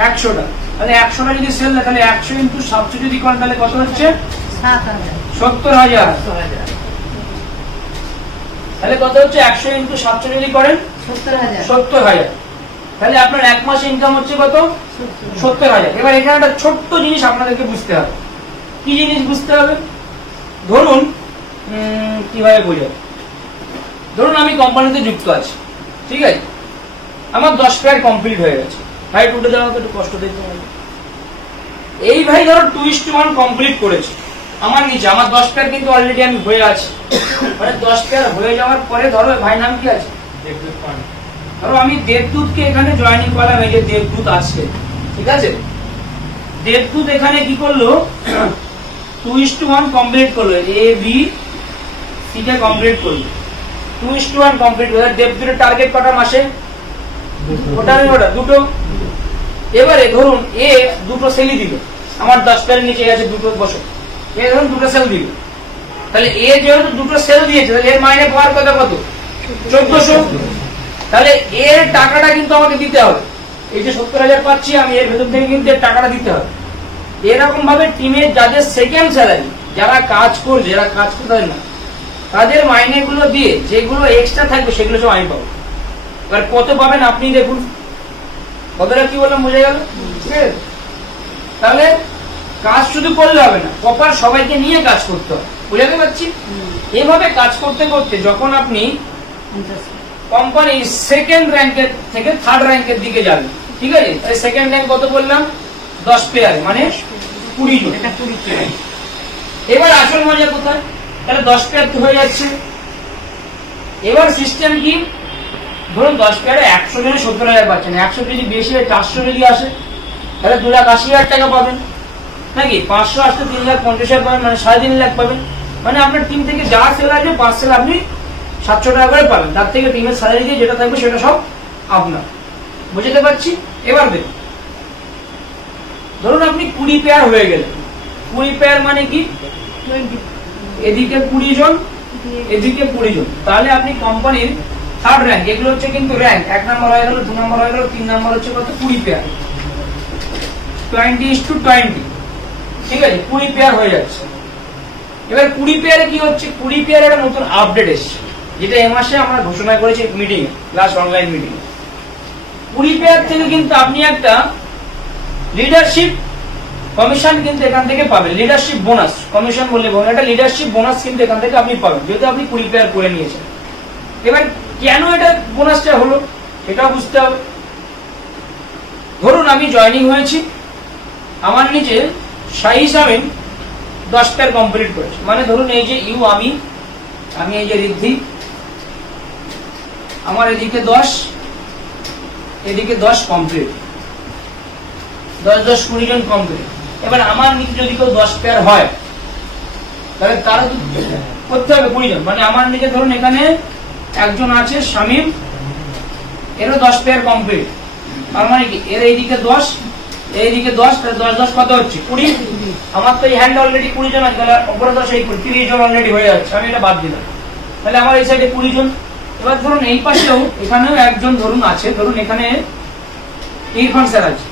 100টা। তাহলে 100টা যদি সেল দেয় তাহলে 100 ইন্টু 700 যদি করেন তাহলে কত হচ্ছে? 70,000। তাহলে কত হচ্ছে? 100 ইন্টু 700 যদি করেন 70,000। তাহলে আপনার এক মাস ইনকাম হচ্ছে কত? 70,000। এবার এখানে একটা ছোট্ট জিনিস আপনাদেরকে বুঝতে হবে। কি জিনিস বুঝতে হবে? ধরুন কিভাবে বোঝাবো, ধরুন আমি কোম্পানিতে যুক্ত আছি, ঠিক আছে, আমার 10 পেয়ার কমপ্লিট হয়ে গেছে। ভাই টুটে দেওয়া তো একটু কষ্ট দিতে হবে। এই ভাই ধরো 2:1 কমপ্লিট করেছে আমার নিচে, আমার 10 পেয়ার কিন্তু অলরেডি আমি হয়ে আছি। মানে 10 পেয়ার হয়ে যাওয়ার পরে ধরো ভাই নাম কি আছে? ধরো আমি দেবদূতকে এখানে জয়েনিং করলাম, এই যে দেবদূত আছে, ঠিক আছে। দেবদূত এখানে কি করলো? 2:1 কমপ্লিট করলো, A B C K complete করলো, 2:1 কমপ্লিট করলো। দেবদূতের টার্গেট কটা মাসে? ওটা দুটো। এবারে ধরুন এ দুটো সেলই দিল, আমার 10 পেয়ারের নিচে গেছে দুটো বছর, এ ধরুন দুটো সেল দিল। তাহলে এ যেহেতু দুটো সেল দিয়েছে তাহলে এর মাইনে পাওয়ার কথা কত? 1400। তাহলে এর টাকাটা কিন্তু আমাকে দিতে হবে। এই যে 70,000 পাচ্ছি আমি, এর ভেতর থেকে কিন্তু এর টাকাটা দিতে হবে। এরকম ভাবে টিমের যাদের সেকেন্ড স্যালারি, যারা কাজ করছে, যারা কাজ করতে পারে না, তাদের মাইনে গুলো দিয়ে যেগুলো এক্সট্রা থাকবে সেগুলো সব আমি পাবো। এবার কত পাবেন আপনি দেখুন। কতটা কি বললাম বোঝা গেল? ঠিক আছে। তাহলে কাজ শুধু করলে হবে না, প্রপার সবাইকে নিয়ে কাজ করতে হবে। বুঝাতে পারছি? এভাবে কাজ করতে করতে যখন আপনি কোম্পানির সেকেন্ড র্যাঙ্কের থেকে থার্ড র্যাঙ্কের দিকে যাবেন, ঠিক আছে, তাহলে সেকেন্ড র্যাঙ্ক কত বললাম? 10 পেয়ার, মানে 20 জন। এবার আসল মজা কোথায়? তাহলে 10 পেয়ার তো হয়ে যাচ্ছে। এবার সিস্টেম কি? ধরুন 10 পেয়ারে 100 জনে 70,000 পাচ্ছেন, 100 যদি বেশি হয় 400 যদি আসে তাহলে 2,80,000 টাকা পাবেন, নাকি? 500 আসতে 3,50,000 পাবেন, মানে 3.5 লাখ পাবেন। মানে আপনার টিম থেকে যা সেল আসবে 5 সেল আপনি 700 টাকা করে পাবেন। তার থেকে টিমের স্যালারি দিয়ে যেটা থাকবে সেটা সব আপনার। বুঝতে পারছি? এবার দেখুন, ধরুন আপনি 20 পেয়ার হয়ে গেলেন। 20 পেয়ার মানে কি? এদিকে 20 জন, এদিকে 20 জন। তাহলে আপনি কোম্পানির থার্ড র্যাঙ্ক, এগুলো হচ্ছে কিন্তু র্যাঙ্ক, 1 নম্বর হয়ে গেল, 2 নম্বর হয়ে গেল, 3 নম্বর হচ্ছে কত? 20 পেয়ার, 20:20। ঠিক আছে, 20 পেয়ার হয়ে যাচ্ছে। এবার 20 পেয়ারে কি হচ্ছে? 20 পেয়ারে একটা নতুন আপডেট এসছে, যেটা এই মাসে আমরা ঘোষণা করেছি মিটিং এ, লাস্ট অনলাইন মিটিং এ। 20 পেয়ার থেকে কিন্তু আপনি একটা লিডারশিপ কমিশন কিন্তু এখান থেকে পাবেন। লিডারশিপ বোনাস, কমিশন বললে বলুন, একটা লিডারশিপ বোনাস কিন্তু এখান থেকে আপনি পাবেন, যেহেতু আপনি 20 পেয়ার করে নিয়েছেন। এবার কেন এটা বোনাসটা হলো সেটাও বুঝতে হবে। ধরুন আমি জয়েনিং হয়েছি, আমার নিচে শাহিস আমিন 10 পেয়ার কমপ্লিট করেছে। মানে ধরুন এই যে আমি এই যে ঋদ্ধি, আমার এদিকে 10, এদিকে 10 কমপ্লিট, 10, 20 জন কমপ্লিট। এবার আমার নিচে যদি কেউ 10 পেয়ার হয় তাহলে তারা করতে হবে 20 জন। মানে আমার নিচে ধরুন এখানে একজন আছে শামীম, এরও 10 পেয়ার কমপ্লিট। তার মানে কি এর এইদিকে 10, এইদিকে 10, 10 কত হচ্ছে? 20। আমার তো এই হ্যান্ড অলরেডি 20 জন আছে, তাহলে উপরে 10 এই 30 জন অলরেডি হয়ে যাচ্ছে, আমি এটা বাদ দিলাম। তাহলে আমার এই সাইডে 20 জন। এবার ধরুন এই পাশেও এখানেও একজন ধরুন আছে, ধরুন এখানে ইরফান স্যার আছে,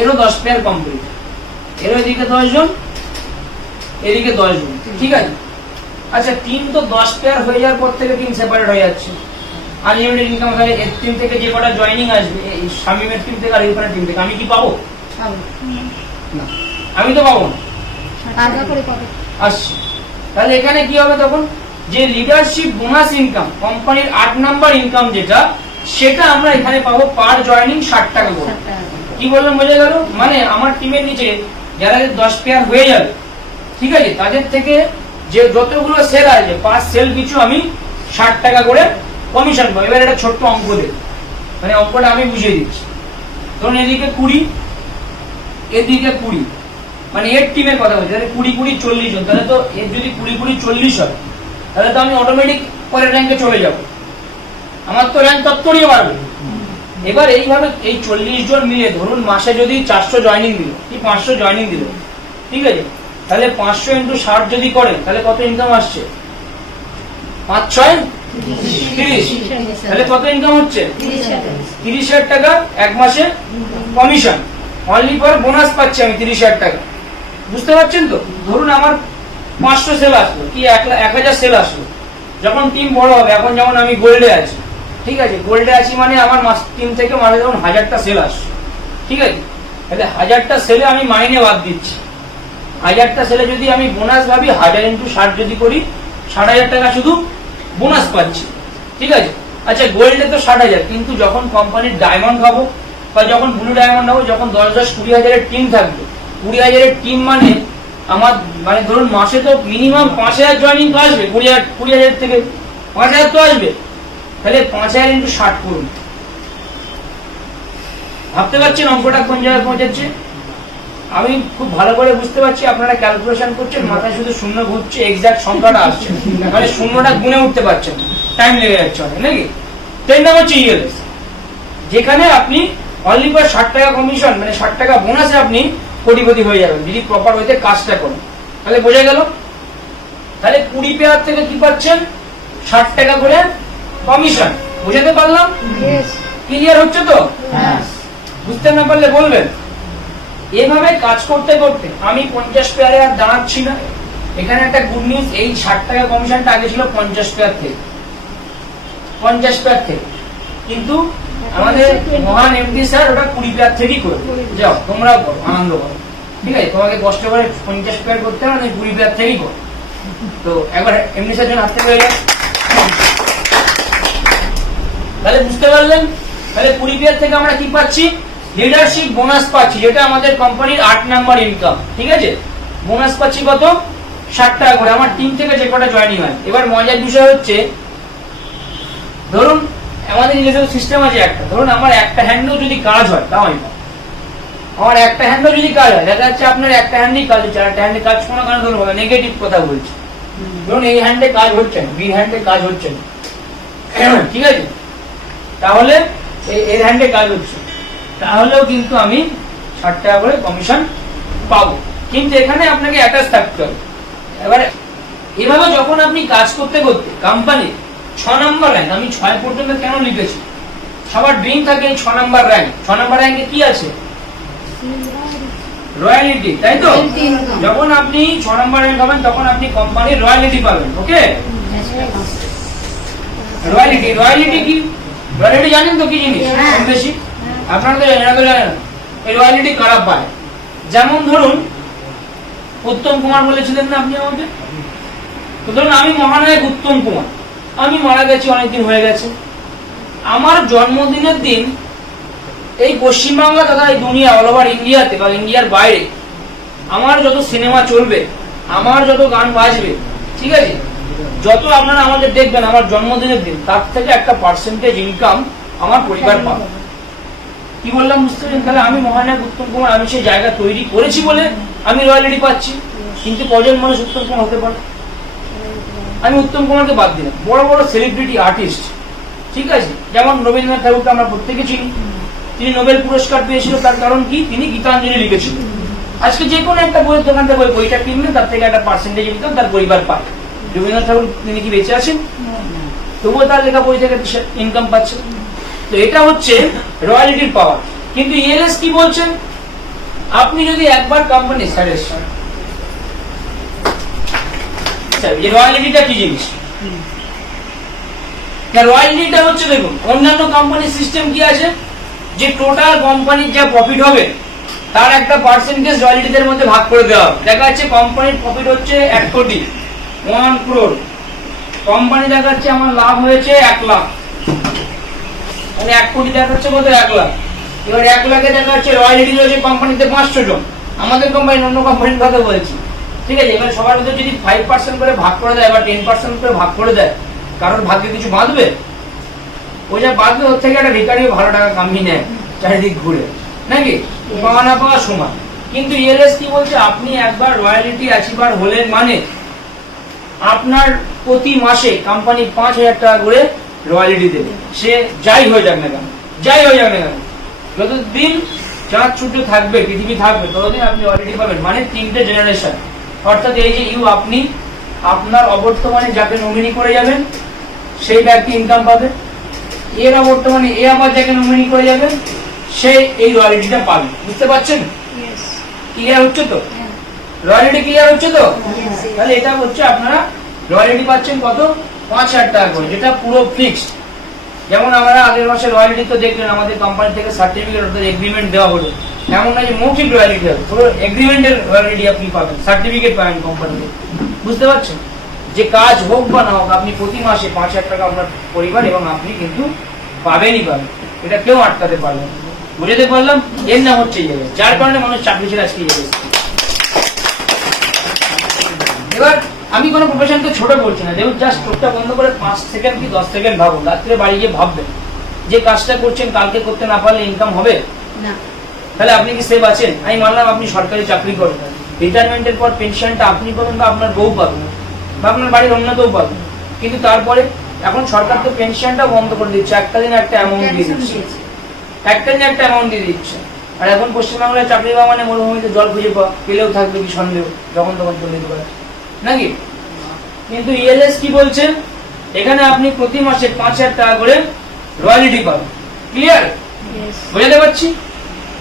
এরও 10 পেয়ার কমপ্লিট, এরও এদিকে 10 জন, এদিকে 10 জন। ঠিক আছে। আচ্ছা, টিম তো 10 পেয়ার হয়ে যাওয়ার পর থেকে টিম সেপারেট হয়ে যাচ্ছে, আনলিমিটেড ইনকাম। তাহলে এর টিম থেকে যে কটা জয়েনিং আসবে, এই শামীমের টিম থেকে আর ইরফানের টিম থেকে, আমি কি পাবো? না, আমি তো পাবো না। আসছি। তাহলে এখানে কি হবে তখন? যে লিডারশিপ বোনাস ইনকাম, কোম্পানির 8 নাম্বার ইনকাম যেটা, সেটা আমরা এখানে পাবো পার জয়েনিং 60 টাকা করে। কি বললাম বোঝা গেল? মানে আমার টিমের নিচে যারা 10 পেয়ার হয়ে যাবে, ঠিক আছে, তাদের থেকে যে যতগুলো সেল আসবে 5 সেল পিছু আমি 60 টাকা করে কমিশন পাবো। এবার একটা ছোট্ট অঙ্ক দেব, মানে অঙ্কটা আমি বুঝিয়ে দিচ্ছি। ধরুন এদিকে 20, এদিকে 20, মানে এর টিমের কথা বলছি, তাহলে 20, 40 জন। তাহলে তো এর যদি 20, 40 হয় তাহলে তো আমি অটোমেটিক পরের র্যাঙ্কে চলে যাব, আমার তো র্যাঙ্ক তত্ত্বরীয় বাড়বে। এবার এইভাবে এই 40 জন মিলে ধরুন মাসে যদি 400 জয়েনিং দিল কি 500 জয়েনিং দিল, ঠিক আছে, তাহলে 500 ইন্টু 60 যদি করেন তাহলে কত ইনকাম আসছে? 5 6 30। তাহলে কত ইনকাম হচ্ছে? 30,000 টাকা এক মাসে কমিশন। অনলি ফর বোনাস পাচ্ছি আমি 30,000 টাকা। বুঝতে পারছেন তো? ধরুন আমার 500 সেল আসলো কি 1000 সেল আসলো, যখন টিম বড় হবে, এখন যেমন আমি গোল্ডে আছি, ঠিক আছে, গোল্ডে আছি মানে আমার মাস টিম থেকে মাসে যখন 1000টা সেল আসছে, ঠিক আছে, তাহলে 1000টা সেলে আমি মাইনে বাদ দিচ্ছি। 1000টা সেলে যদি আমি বোনাস ভাবি, 1000 ইন্টু 60 যদি করি, 60,000 টাকা শুধু বোনাস পাচ্ছি, ঠিক আছে। আচ্ছা, গোল্ডে তো 60,000, কিন্তু যখন কোম্পানির ডায়মন্ড হবো বা যখন ব্লু ডায়মন্ড হবো, যখন 10-20 হাজারের টিম থাকবে, 20,000-এর টিম মানে আমার মানে ধরুন মাসে তো মিনিমাম 5,000 জয়েনিং তো আসবে, 20,000 থেকে 5,000 তো আসবে। তাহলে 5,000 ইন্টু 60 করুন। ভাবতে পারছেন অঙ্কটা কোন জায়গায় পৌঁছাচ্ছে? আমি খুব ভালো করে বুঝতে পারছি, আপনারা ক্যালকুলেশন করছেন, মাথায় শুধু শূন্য ঘুরছে, এক্সাক্ট সংখ্যাটা আসছে, মানে শূন্যটা গুনে উঠতে পারছেন, টাইম লেগে যাচ্ছে অনেক, নাকি? তাই নাম হচ্ছে ইএলএস, যেখানে আপনি অনলি ফর 60 টাকা কমিশন, মানে 60 টাকা বোনাসে আপনি কোটিপতি হয়ে যাবেন যদি প্রপার ওয়েতে কাজটা করেন। তাহলে বোঝা গেল? তাহলে 20 পেয়ার থেকে কি পাচ্ছেন? 60 টাকা করে কমিশন। বুঝাতে পারলাম? ক্লিয়ার হচ্ছে তো? বুঝতে না পারলে বলবেন। এভাবে কাজ করতে করতে আমি 50 পেয়ারে আর দাঁড়াচ্ছি না। এখানে একটা গুড নিউজ, এই 60 টাকা কমিশনটা আগে ছিল 50 পেয়ার থেকে, 50 পেয়ার থেকে, কিন্তু আমাদের মহান এমডি স্যার ওটা 20 পেয়ার থেকেই করে। যাও তোমরাও করো, আনন্দ করো, ঠিক আছে, তোমাকে কষ্ট করে 50 পেয়ার করতে হবে না, 20 পেয়ার থেকেই করো। তো একবার এমডি স্যার জন্য হাতে হয়ে যায়। তাহলে বুঝতে পারলেন? তাহলে 20 পেয়ার থেকে আমরা কি পাচ্ছি? লিডারশিপ বোনাস পাচ্ছি, যেটা আমাদের কোম্পানির 8 নাম্বার ইনকাম, ঠিক আছে। বোনাস পাচ্ছি কত? 60 টাকা করে আমার টিম থেকে যে কটা জয়েনিং হয়। এবার মজার বিষয় হচ্ছে, ধরুন আমাদের নিজস্ব সিস্টেম আছে একটা, ধরুন আমার একটা হ্যান্ডও যদি কাজ হয়, তাও আমি পাবো। আমার একটা হ্যান্ডও যদি কাজ হয়, দেখা যাচ্ছে আপনার একটা হ্যান্ডেই কাজ হচ্ছে, একটা হ্যান্ডে কাজ কোনো কারণে ধরুন নেগেটিভ কথা বলছি, ধরুন এই হ্যান্ডে কাজ হচ্ছে না, বি হ্যান্ডে কাজ হচ্ছে না, ঠিক আছে, তাহলে এর হ্যান্ডে কাজ হচ্ছে, তাহলেও কিন্তু আমি 60 টাকা করে কমিশন পাবো। কিন্তু এখানে আপনাকে অ্যাটাচ থাকতে হবে। এবারে এভাবে যখন আপনি কাজ করতে করতে কোম্পানি 6 নাম্বার র্যাঙ্ক, আমি 6 পর্যন্ত কেন লিখেছি? সবার ড্রিম থাকে 6 নাম্বার র্যাঙ্ক। 6 নাম্বার র্যাঙ্কে কি আছে? রয়্যালিটি, তাই তো? যখন আপনি 6 নাম্বার র্যাঙ্ক হবেন তখন আপনি কোম্পানির রয়্যালিটি পাবেন। ওকে, রয়্যালিটি, রয়্যালিটি কি? রয়্যালিটি জানেন তো কি জিনিস? কম বেশি আপনারা তো জানেন। এই রয়্যালিটি কারা পায়? যেমন ধরুন উত্তম কুমার বলেছিলেন না আপনি আমাকে, তো ধরুন আমি মহানায়ক উত্তম কুমার, আমি মারা গেছি, অনেকদিন হয়ে গেছে, আমার জন্মদিনের দিন এই পশ্চিমবাংলা তথা এই দুনিয়া অল ওভার ইন্ডিয়াতে বা ইন্ডিয়ার বাইরে আমার যত সিনেমা চলবে, আমার যত গান বাজবে, ঠিক আছে, যত আপনারা আমাদের দেখবেন আমার জন্মদিনের দিন, তার থেকে একটা পার্সেন্টেজ ইনকাম আমার পরিবার পাবে। কি বললাম বুঝতে পারছেন? তাহলে আমি মহানায়ক উত্তম কুমার, আমি সেই জায়গা তৈরি করেছি বলে আমি রয়্যালিটি পাচ্ছি। কিন্তু কজন মানুষ উত্তম কুমার হতে পারে? আমি উত্তম কুমারকে বাদ দিলাম, বড় বড় সেলিব্রিটি আর্টিস্ট, ঠিক আছে, যেমন রবীন্দ্রনাথ ঠাকুরকে আমরা প্রত্যেকে চিনি, তিনি নোবেল পুরস্কার পেয়েছিল, তার কারণ কি? তিনি গীতাঞ্জলি লিখেছিলেন। আজকে যে কোনো একটা বইয়ের দোকান থেকে বইটা কিনবেন, তার থেকে একটা পার্সেন্টেজ ইনকাম তার পরিবার পায়। রবীন্দ্রনাথ ঠাকুর তিনি কি বেঁচে আছেন? তবুও তার লেখা বই থেকে ইনকাম পাচ্ছে। তো এটা হচ্ছে রয়্যালিটির পাওয়ার। কিন্তু ইএলএস কি বলছেন? আপনি যদি একবার কোম্পানি রয়্যালিটিটা কি জিনিস? রয়্যালিটিটা হচ্ছে, দেখুন অন্যান্য কোম্পানির সিস্টেম কি আছে, যে টোটাল কোম্পানির যা প্রফিট হবে তার একটা পার্সেন্টেজ রয়্যালিটিদের মধ্যে ভাগ করে দেওয়া হবে। দেখা যাচ্ছে কোম্পানির প্রফিট হচ্ছে 1 কোটি, 1 crore, কোম্পানি দেখা যাচ্ছে আমার লাভ হয়েছে 1 লাখ, মানে 1 কোটি দেখা যাচ্ছে কত? 1 লাখ। এবার 1 লাখে দেখা যাচ্ছে রয়্যালিটি রয়েছে কোম্পানিতে 500 জন, আমাদের কোম্পানি অন্য কোম্পানির কথা বলছি, ঠিক আছে। এবার সবার মধ্যে যদি 5% করে ভাগ করে দেয় বা 10% করে ভাগ করে দেয়, কারোর ভাগ্যে কিছু বাঁধবে? ওই যা বাঁধবে ওর থেকে একটা ভিকারিও ভালো টাকা কামিয়ে নেয় চারিদিক ঘুরে, নাকি? পাওয়া না পাওয়া সমান। কিন্তু ইএলএস কি বলছে? আপনি একবার রয়্যালিটি অ্যাচিভার হলেন মানে আপনার প্রতি মাসে কোম্পানি 5,000 টাকা করে রয়্যালিটি দেবে, সে যাই হয়ে যাক না কেন, যাই হয়ে যাক না কেন, যতদিন চাঁদ সূর্য থাকবে, পৃথিবী থাকবে, ততদিন আপনি রয়্যালিটি পাবেন। মানে 3টে জেনারেশন অর্থাৎ এই যে ইউ আপনি আপনার অবর্তমানে যাকে নমিনি করে যাবেন সেই ব্যক্তি ইনকাম পাবে, এর অবর্তমানে এ আবার যাকে নমিনি করে যাবেন সে এই রয়্যালটিটা পাবে। বুঝতে পারছেন? Yes. ক্লিয়ার হচ্ছে তো? হ্যাঁ। রয়্যালটি ক্লিয়ার হচ্ছে তো? Yes. তাহলে এটা হচ্ছে আপনারা রয়্যালটি পাচ্ছেন কত? 5,000 টাকা করে, যেটা পুরো ফিক্সড। যেমন আমরা আগের মাসে রয়্যালটি তো দেখলেন, আমাদের কোম্পানি থেকে সার্টিফিকেট অর্থাৎ এগ্রিমেন্ট দেওয়া হলো। এমন না যে মৌখিক রয়্যালটি হবে, পুরো এগ্রিমেন্টের রয়্যালটি আপনি পাবেন, সার্টিফিকেট পাবেন কোম্পানি থেকে। বুঝতে পারছেন? যে কাজ হোক বা না হোক আপনি প্রতি মাসে 5,000 টাকা আপনার পরিবার এবং আপনি কিন্তু পাবেনই পাবেন, এটা কেউ আটকাতে পারবে না। বুঝতে পারলাম? এর নাম হচ্ছে ইএলএস, যার কারণে মানুষ চাকরি ছেড়ে আজকে ইএলএস। এবার আমি কোনো প্রফেশনকে ছোট বলছি না, দেখুন জাস্ট চোখটা বন্ধ করে 5 সেকেন্ড কি 10 সেকেন্ড ভাবুন, রাত্রে বাড়ি গিয়ে ভাববেন যে কাজটা করছেন কালকে করতে না পারলে ইনকাম হবে, না। তাহলে আপনি কি সেভ আছেন? আমি মানলাম আপনি সরকারি চাকরি করেন, রিটায়ারমেন্টের পর পেনশনটা আপনি পাবেন বা আপনার বউ পাবেন বা আপনার বাড়ির অন্য কেউ পাবেন, কিন্তু তারপরে এখন সরকার তো পেনশনটা বন্ধ করে দিচ্ছে, একটা দিন একটা অ্যামাউন্ট দিয়ে দিচ্ছে, একটা দিন একটা অ্যামাউন্ট দিয়ে দিচ্ছে। আর এখন পশ্চিমবাংলায় চাকরি পাওয়া মানে মরুভূমিতে জল খুঁজে পাওয়া, পেলেও থাকবে কি সন্দেহ, যখন তখন চলে যেতে পারে নাকি? কিন্তু ইএলএস কি বলছে, এখানে আপনি প্রতি মাসে 5,000 টাকা করে রয়্যালটি পাবেন। ক্লিয়ার? Yes. বুঝতে পারছি?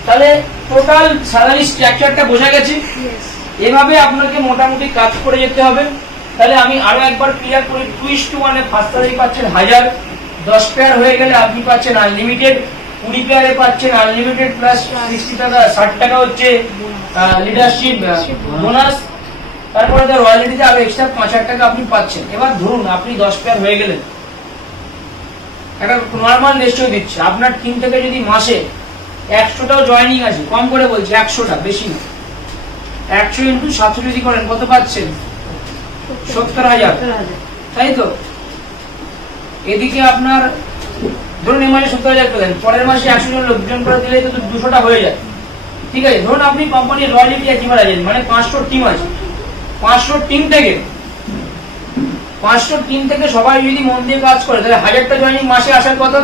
তাহলে টোটাল স্যালারি স্ট্রাকচারটা বোঝা গেছে। Yes. এভাবে আপনাকে মোটামুটি কাজ করে যেতে হবে। তাহলে আমি আরো একবার ক্লিয়ার করি, 2:1 ফার্স্ট স্যালারি পাচ্ছেন 1000, 10 পেয়ার হয়ে গেলে আপনি পাচ্ছেন আনলিমিটেড, 20 পেয়ারে পাচ্ছেন আনলিমিটেড প্লাস 60 টাকা 60 টাকা হচ্ছে লিডারশিপ বোনাস, তারপরে তো রয়্যালটিতে আরো এক্সট্রা 5,000 টাকা আপনি পাচ্ছেন। এবার ধরুন আপনি 10 পেয়ার হয়ে গেলেন, একটা নর্মাল রেশিও দিচ্ছে, আপনার টিম থেকে যদি মাসে 100টাও জয়েনিং আছে, কম করে বলছি 100টা, বেশি না, 100 ইন্টু 700 যদি করেন কত পাচ্ছেন? 70,000, তাই তো? এদিকে আপনার ধরুন এই মাসে 70,000 পেলেন, পরের মাসে 100 জন লোকজন করে দিলে তো 200টা হয়ে যায়। ঠিক আছে, ধরুন আপনি কোম্পানির রয়্যালটি একেবারে আছেন, মানে 500 টিম আছে, 500 টিম থেকে সবাই যদি মন দিয়ে কাজ করে তাহলে 1000টা জয়েনিং মাসে আসার কথা,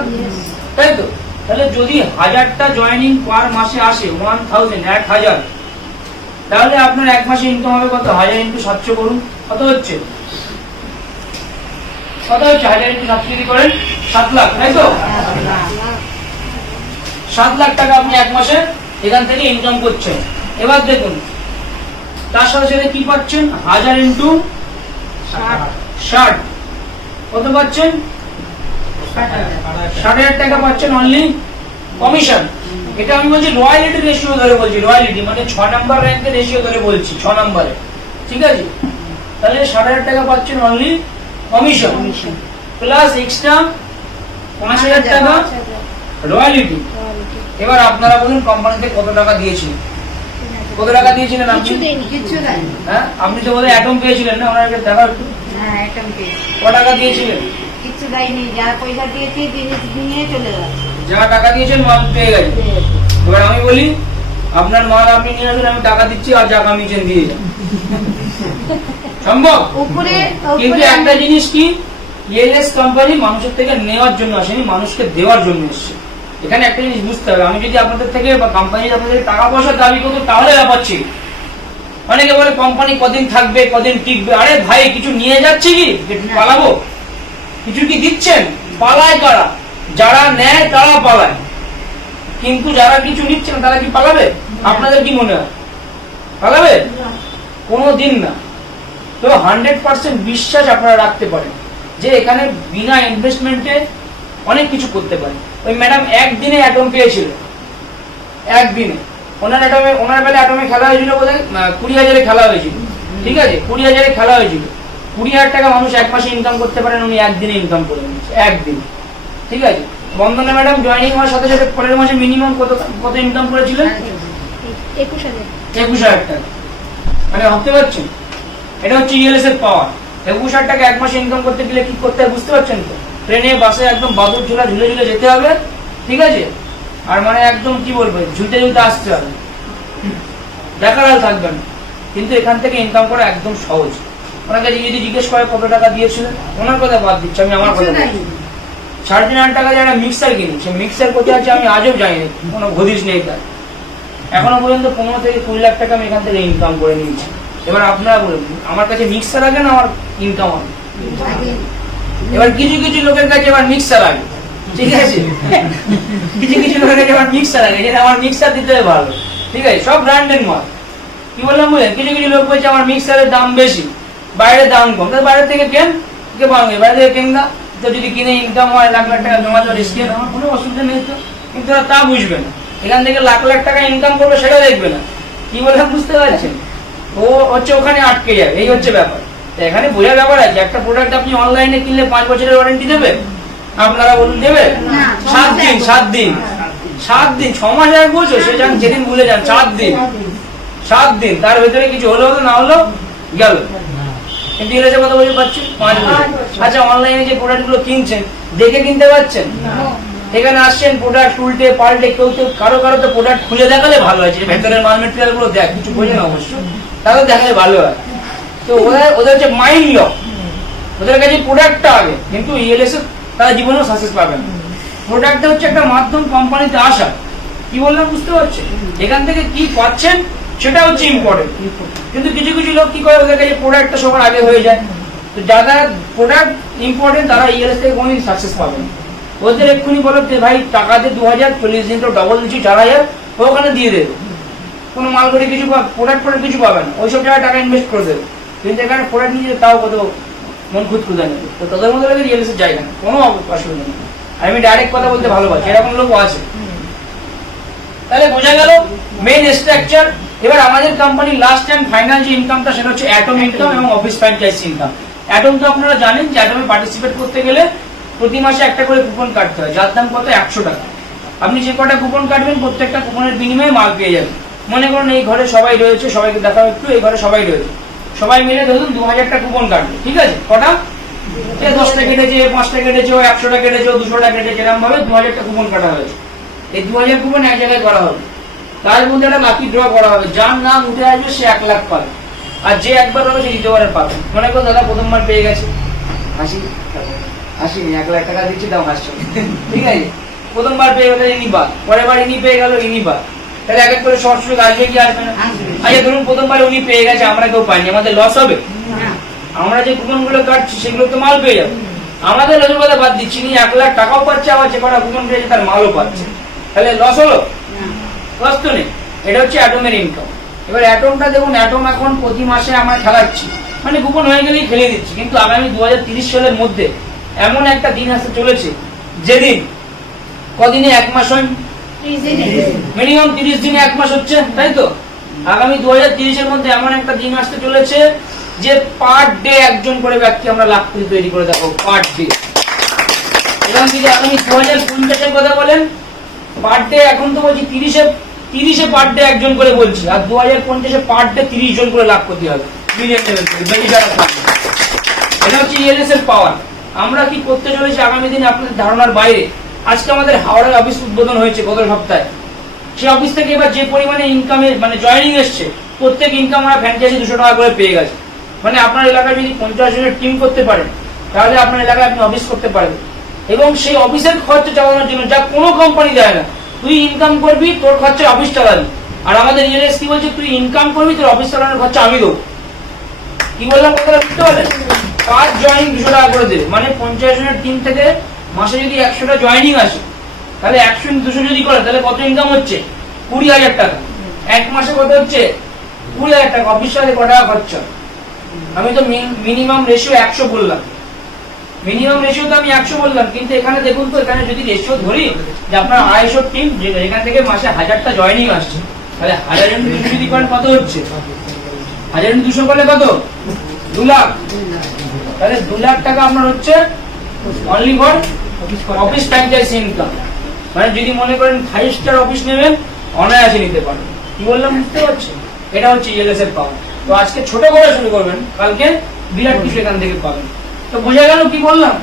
তাই তো? তাহলে যদি 1000টা জয়েনিং পার মাসে আসে 1000, তাহলে আপনার এক মাসে ইনকাম হবে কত? 1000 ইন্টু 700 করুন, কত হচ্ছে? 1000 ইন্টু 700 যদি করেন 7 লাখ, তাই তো? 7 লাখ টাকা আপনি এক মাসে এখান থেকে ইনকাম করছেন। এবার দেখুন তার সাথে সাথে কি পাচ্ছেন? 1000 ইন্টু 60 কত পাচ্ছেন? 60,000 টাকা পাচ্ছেন অনলি কমিশন। এটা আমি বলছি রয়্যালটি রেশিও ধরে বলছি, রয়্যালটি মানে 6 নাম্বার র্যাঙ্কের রেশিও ধরে বলছি, 6 নম্বরে। ঠিক আছে, তাহলে 60,000 টাকা পাচ্ছেন অনলি কমিশন প্লাস এক্সট্রা 5,000 টাকা রয়্যালটি। এবার আপনারা বলুন কোম্পানিতে কত টাকা দিয়েছিলেন? কত টাকা দিয়েছিলেন আপনি? কিচ্ছু দেয়নি। হ্যাঁ, আপনি তো বোধহয় অ্যাটম পেয়েছিলেন না? ওনাকে দেখা একটু, হ্যাঁ, একদম পেয়েছি। ক টাকা দিয়েছিলেন? কিচ্ছু দেয়নি, যা পয়সা দিয়েছি জিনিস নিয়ে চলে গেছে। যা টাকা দিয়েছেন মাল পেয়ে গেছে। এবার আমি বলি আপনার মাল আপনি নিয়ে আসুন, আমি টাকা দিচ্ছি আর যা কামিয়েছেন দিয়ে যান, সম্ভব? উপরে কিন্তু একটা জিনিস কি, ইএলএস কোম্পানি মানুষের থেকে নেওয়ার জন্য আসেনি, মানুষকে দেওয়ার জন্য এসছে। এখানে একটা জিনিস বুঝতে হবে, আমি যদি আপনাদের থেকে বা কোম্পানি আপনাদের টাকা পয়সা দাবি করতো তাহলে ব্যাপার ছিল। অনেকে বলে কোম্পানি কদিন থাকবে, কদিন টিকবে। আরে ভাই, কিছু নিয়ে যাচ্ছে কি পালাবো? কিছু কি দিচ্ছেন? পালায় কারা? যারা নেয় তারা পালায়, কিন্তু যারা কিছু নিচ্ছে না তারা কি পালাবে? আপনাদের কি মনে হয় পালাবে? কোনোদিন না। তো 100% বিশ্বাস আপনারা রাখতে পারেন যে এখানে বিনা ইনভেস্টমেন্টে অনেক কিছু করতে পারে। ওই ম্যাডাম একদিনে অ্যাটম পেয়েছিল, একদিনে। ওনার বেলা অ্যাটমে খেলা হয়েছিল বোধহয় 20,000 খেলা হয়েছিল। ঠিক আছে, 20,000 খেলা হয়েছিল, 20,000 টাকা মানুষ এক মাসে ইনকাম করতে পারেন, উনি একদিনে ইনকাম করে নিচ্ছে, একদিন। ঠিক আছে, বন্দনা ম্যাডাম জয়েনিং হওয়ার সাথে সাথে পরের মাসে মিনিমাম কত ইনকাম করেছিলেন? 21,000 টাকা। মানে ভাবতে পারছেন, এটা হচ্ছে ইএলএস এর পাওয়ার। 21,000 টাকা এক মাসে ইনকাম করতে গেলে কি করতে হয় বুঝতে পারছেন তো? ট্রেনে বাসে একদম বাদুর ঝুলা ঝুলে ঝুলে যেতে হবে, ঠিক আছে, আর মানে একদম কি বলবো ঝুলতে ঝুলতে আসতে হবে, দেখার হাল থাকবে না। কিন্তু এখান থেকে ইনকাম করা একদম সহজ। ওনাকে যদি জিজ্ঞেস করে কত টাকা দিয়েছিলেন, ওনার কথা বাদ দিচ্ছি, আমি আমার কথা বলছি। 3,500 টাকা দিয়ে একটা মিক্সার কিনি, সে মিক্সার কোথায় আছে আমি আজও জানি, কোনো হদিস নেই তার। এখনো পর্যন্ত 15 থেকে 20 লাখ টাকা আমি এখান থেকে ইনকাম করে নিয়েছি, এবার আপনারা বলুন, আমার কাছে মিক্সার আগে না আমার ইনকাম হবে? এবার কিছু কিছু লোকের কাছে এবার মিক্সার আগে, ঠিক আছে? কিছু কিছু লোকের কাছে এবার মিক্সার আগে, যেটা আমার মিক্সার দিতে হবে ভালো, ঠিক আছে? সব ব্র্যান্ডের মাল। কি বললাম বুঝলেন? কিছু কিছু লোক বলছে আমার মিক্সারের দাম বেশি, বাইরের দাম কম, তাহলে বাইরে থেকে কেন, কে পাবে? বাইরে থেকে কেন না, তো যদি কিনে ইনকাম হয় লাখ লাখ টাকা জমা তো রিস্কের, আমার কোনো অসুবিধা নেই তো। কিন্তু ওরা তা বুঝবে না, এখান থেকে লাখ লাখ টাকা ইনকাম করবে সেটা দেখবে না। কি বললাম বুঝতে পারছেন? ও হচ্ছে ওখানে আটকে যাবে, এই হচ্ছে ব্যাপার। তো এখানে বোঝার ব্যাপার আছে, একটা প্রোডাক্ট আপনি অনলাইনে কিনলে 5 বছরের ওয়ারেন্টি দেবে? আপনারা বলুন দেবে? 7 দিন, 7 দিন, 7 দিন, 6 মাস এক বছর, সে যান যেদিন ভুলে যান, 7 দিন, 7 দিন, তার ভেতরে কিছু হলো হলো না হলো গেল। কিন্তু এর কথা বলতে পারছেন 5 বছর। আচ্ছা, অনলাইনে যে প্রোডাক্ট গুলো কিনছেন দেখে কিনতে পারছেন? এখানে আসছেন প্রোডাক্ট উল্টে পাল্টে, কেউ কেউ কারো কারো তো প্রোডাক্ট খুলে দেখালে ভালো হয়, যে ভেতরের মাল মেটেরিয়াল গুলো দেখ, কিছু বোঝে না অবশ্য, তাহলে দেখালে ভালো হয়। তো ওদের হচ্ছে মাইন্ড লক, ওদের কাছে প্রোডাক্টটা আগে, কিন্তু ইএলএস তারা জীবনেও সাকসেস পাবে না। প্রোডাক্টটা হচ্ছে একটা মাধ্যম কোম্পানিতে আসা। কি বললাম বুঝতে পারছেন? এখান থেকে কি পাচ্ছেন সেটা হচ্ছে ইম্পর্টেন্ট। কিন্তু কিছু কিছু লোক কি করে, ওদের কাছে প্রোডাক্টটা সবার আগে হয়ে যায়। তো যারা প্রোডাক্ট ইম্পর্টেন্ট তারা ইএলএস থেকে কোনোদিন সাকসেস পাবে না। ওদের এক্ষুনি বলো যে ভাই টাকা দিয়ে 2000, 40 দিন তো ডবল দিচ্ছি 4000, ওখানে দিয়ে দেবে, কোনো মাল করে কিছু প্রোডাক্ট করে কিছু পাবে না, ওইসব জায়গায় টাকা ইনভেস্ট করে দেবে। কিন্তু এখানে প্রোডাক্ট নিয়ে তাও কত মন খুঁতখুঁতা নেবে। তো তাদের মধ্যে রিয়েলসের জায়গা না, কোনো অসুবিধা নেই। আমি ডাইরেক্ট কথা বলতে ভালোবাসি, এরকম লোক আছে। তাহলে বোঝা গেল মেইন স্ট্রাকচার। এবার আমাদের কোম্পানির লাস্ট এন্ড ফাইনাল যে ইনকামটা সেটা হচ্ছে অ্যাটম ইনকাম এবং অফিস ফ্র্যাঞ্চাইজ ইনকাম। অ্যাটম তো আপনারা জানেন যে অ্যাটমে পার্টিসিপেট করতে গেলে প্রতি মাসে একটা করে কুপন কাটতে হয়, যার দাম কত 100 টাকা। আপনি যে কটা কুপন কাটবেন প্রত্যেকটা কুপনের বিনিময়ে মাল পেয়ে যাবেন। মনে করুন এই ঘরে সবাই রয়েছে, সবাইকে দেখাও একটু, এই ঘরে সবাই রয়েছে, সবাই মিলে ধরুন 2000টা কুপন কাটবে, ঠিক আছে? কটা? 10টা কেটেছে, 5টা কেটেছে, 100টা কেটেছে, 200টা কেটেছে, এরকম ভাবে 2000টা কুপন কাটা হয়েছে। এই 2000 কুপন এক জায়গায় করা হবে, তার মধ্যে একটা লাকি ড্র করা হবে, যার নাম উঠে আসবে সে 1 লাখ পাবে, আর যে একবার হবে সে দ্বিতীয়বারের পাবে। মনে করুন দাদা প্রথমবার পেয়ে গেছে, হাসি হাসি 1 লাখ টাকা দিচ্ছি, দাও হাসছো, ঠিক আছে? প্রথমবার পেয়ে গেলে ইনি বাদ, পরের বার ইনি পেয়ে গেল, ইনি বাদ, তাহলে এক এক করে শর্ট সুযোগ আসবে কি আসবে না? আচ্ছা ধরুন প্রথমবার উনি পেয়ে গেছে, আমরা কেউ পাইনি, আমাদের লস হবে? আমরা যে কুপন গুলো কাটছি সেগুলো তো মাল পেয়ে যাবে, আমাদের লসের কথা বাদ দিচ্ছি, নি 1 লাখ টাকাও পাচ্ছে, আবার যে কটা কুপন পেয়েছে তার মালও পাচ্ছে, তাহলে লস হলো? লস তো নেই। এটা হচ্ছে অ্যাটমের ইনকাম। এবার অ্যাটমটা দেখুন, অ্যাটম এখন প্রতি মাসে আমরা খেলাচ্ছি, মানে কুপন হয়ে গেলেই খেলে দিচ্ছি, কিন্তু আগামী 2030 সালের মধ্যে এমন একটা দিন আসতে চলেছে যেদিন কদিনে 1 মাস হয়, মিনিমাম 30 দিনে 1 মাস হচ্ছে, তাই তো? আগামী 2030-এর মধ্যে এমন একটা দিন আসতে চলেছে যে পার ডে একজন করে ব্যক্তি আমরা লাখপতি তৈরি করে দেবো, পার ডে। এবং যদি আগামী 2050-এর কথা বলেন, পার ডে এখন তো বলছি 30-এ পার ডে একজন করে বলছি, আর 2050-এ পার ডে 30 জন করে লাখপতি হবে, মিলিয়ন লেভেল থেকে, বেশি যারা থাকবে। এটা হচ্ছে ইএলএস এর পাওয়ার। আমরা কি করতে চলেছি আগামী দিনে আপনাদের ধারণার বাইরে। আজকে আমাদের হাওড়ার অফিস উদ্বোধন হয়েছে গত সপ্তাহে, সেই অফিস থেকে এবার যে পরিমাণে ইনকামে মানে জয়েনিং এসছে, প্রত্যেক ইনকাম আমরা ফ্র্যাঞ্চাইজি 200 টাকা করে পেয়ে গেছে। মানে আপনার এলাকায় যদি 50 জনের টিম করতে পারেন, তাহলে আপনার এলাকায় আপনি অফিস করতে পারবেন। এবং সেই অফিসের খরচা চালানোর জন্য যা কোনো কোম্পানি দেয় না, তুই ইনকাম করবি, তোর খরচা অফিস চালাবি। আর আমাদের ইএলএস কি বলছে, তুই ইনকাম করবি, তোর অফিস চালানোর খরচা আমি দেবো। কি বললাম কথাটা বুঝতে পারলেন? পার জয়েনিং 200 টাকা করে দেবে, মানে 50 জনের টিম থেকে মাসে যদি 100টা জয়েনিং আসে, তাহলে 100 200 যদি করে তাহলে কত ইনকাম হচ্ছে? 20,000 টাকা। এক মাসে কত হচ্ছে? 20,000 টাকা। অফিস সাথে কত টাকা খরচা? আমি তো মিনিমাম রেশিও 100 বললাম, মিনিমাম রেশিও তো আমি 100 বললাম, কিন্তু এখানে দেখুন তো, এখানে যদি রেশিও ধরি যে আপনার 250 টিম, এখান থেকে মাসে 1000টা জয়েনিং আসছে, তাহলে 1000 যদি করেন কত হচ্ছে? 1200 করলে কত? 2 লাখ। তাহলে 2 লাখ টাকা আপনার হচ্ছে only for office franchise income. মানে যদি মনে করেন 5 স্টার অফিস নেবেন, অনায়াসে নিতে পারেন। কি বললাম বুঝতে পারছেন? এটা হচ্ছে ইএলএস এর পাওয়ার। তো আজকে ছোট করে শুরু করবেন, কালকে বিরাট কিছু এখান থেকে পাবেন। তো বোঝা গেল কি বললাম?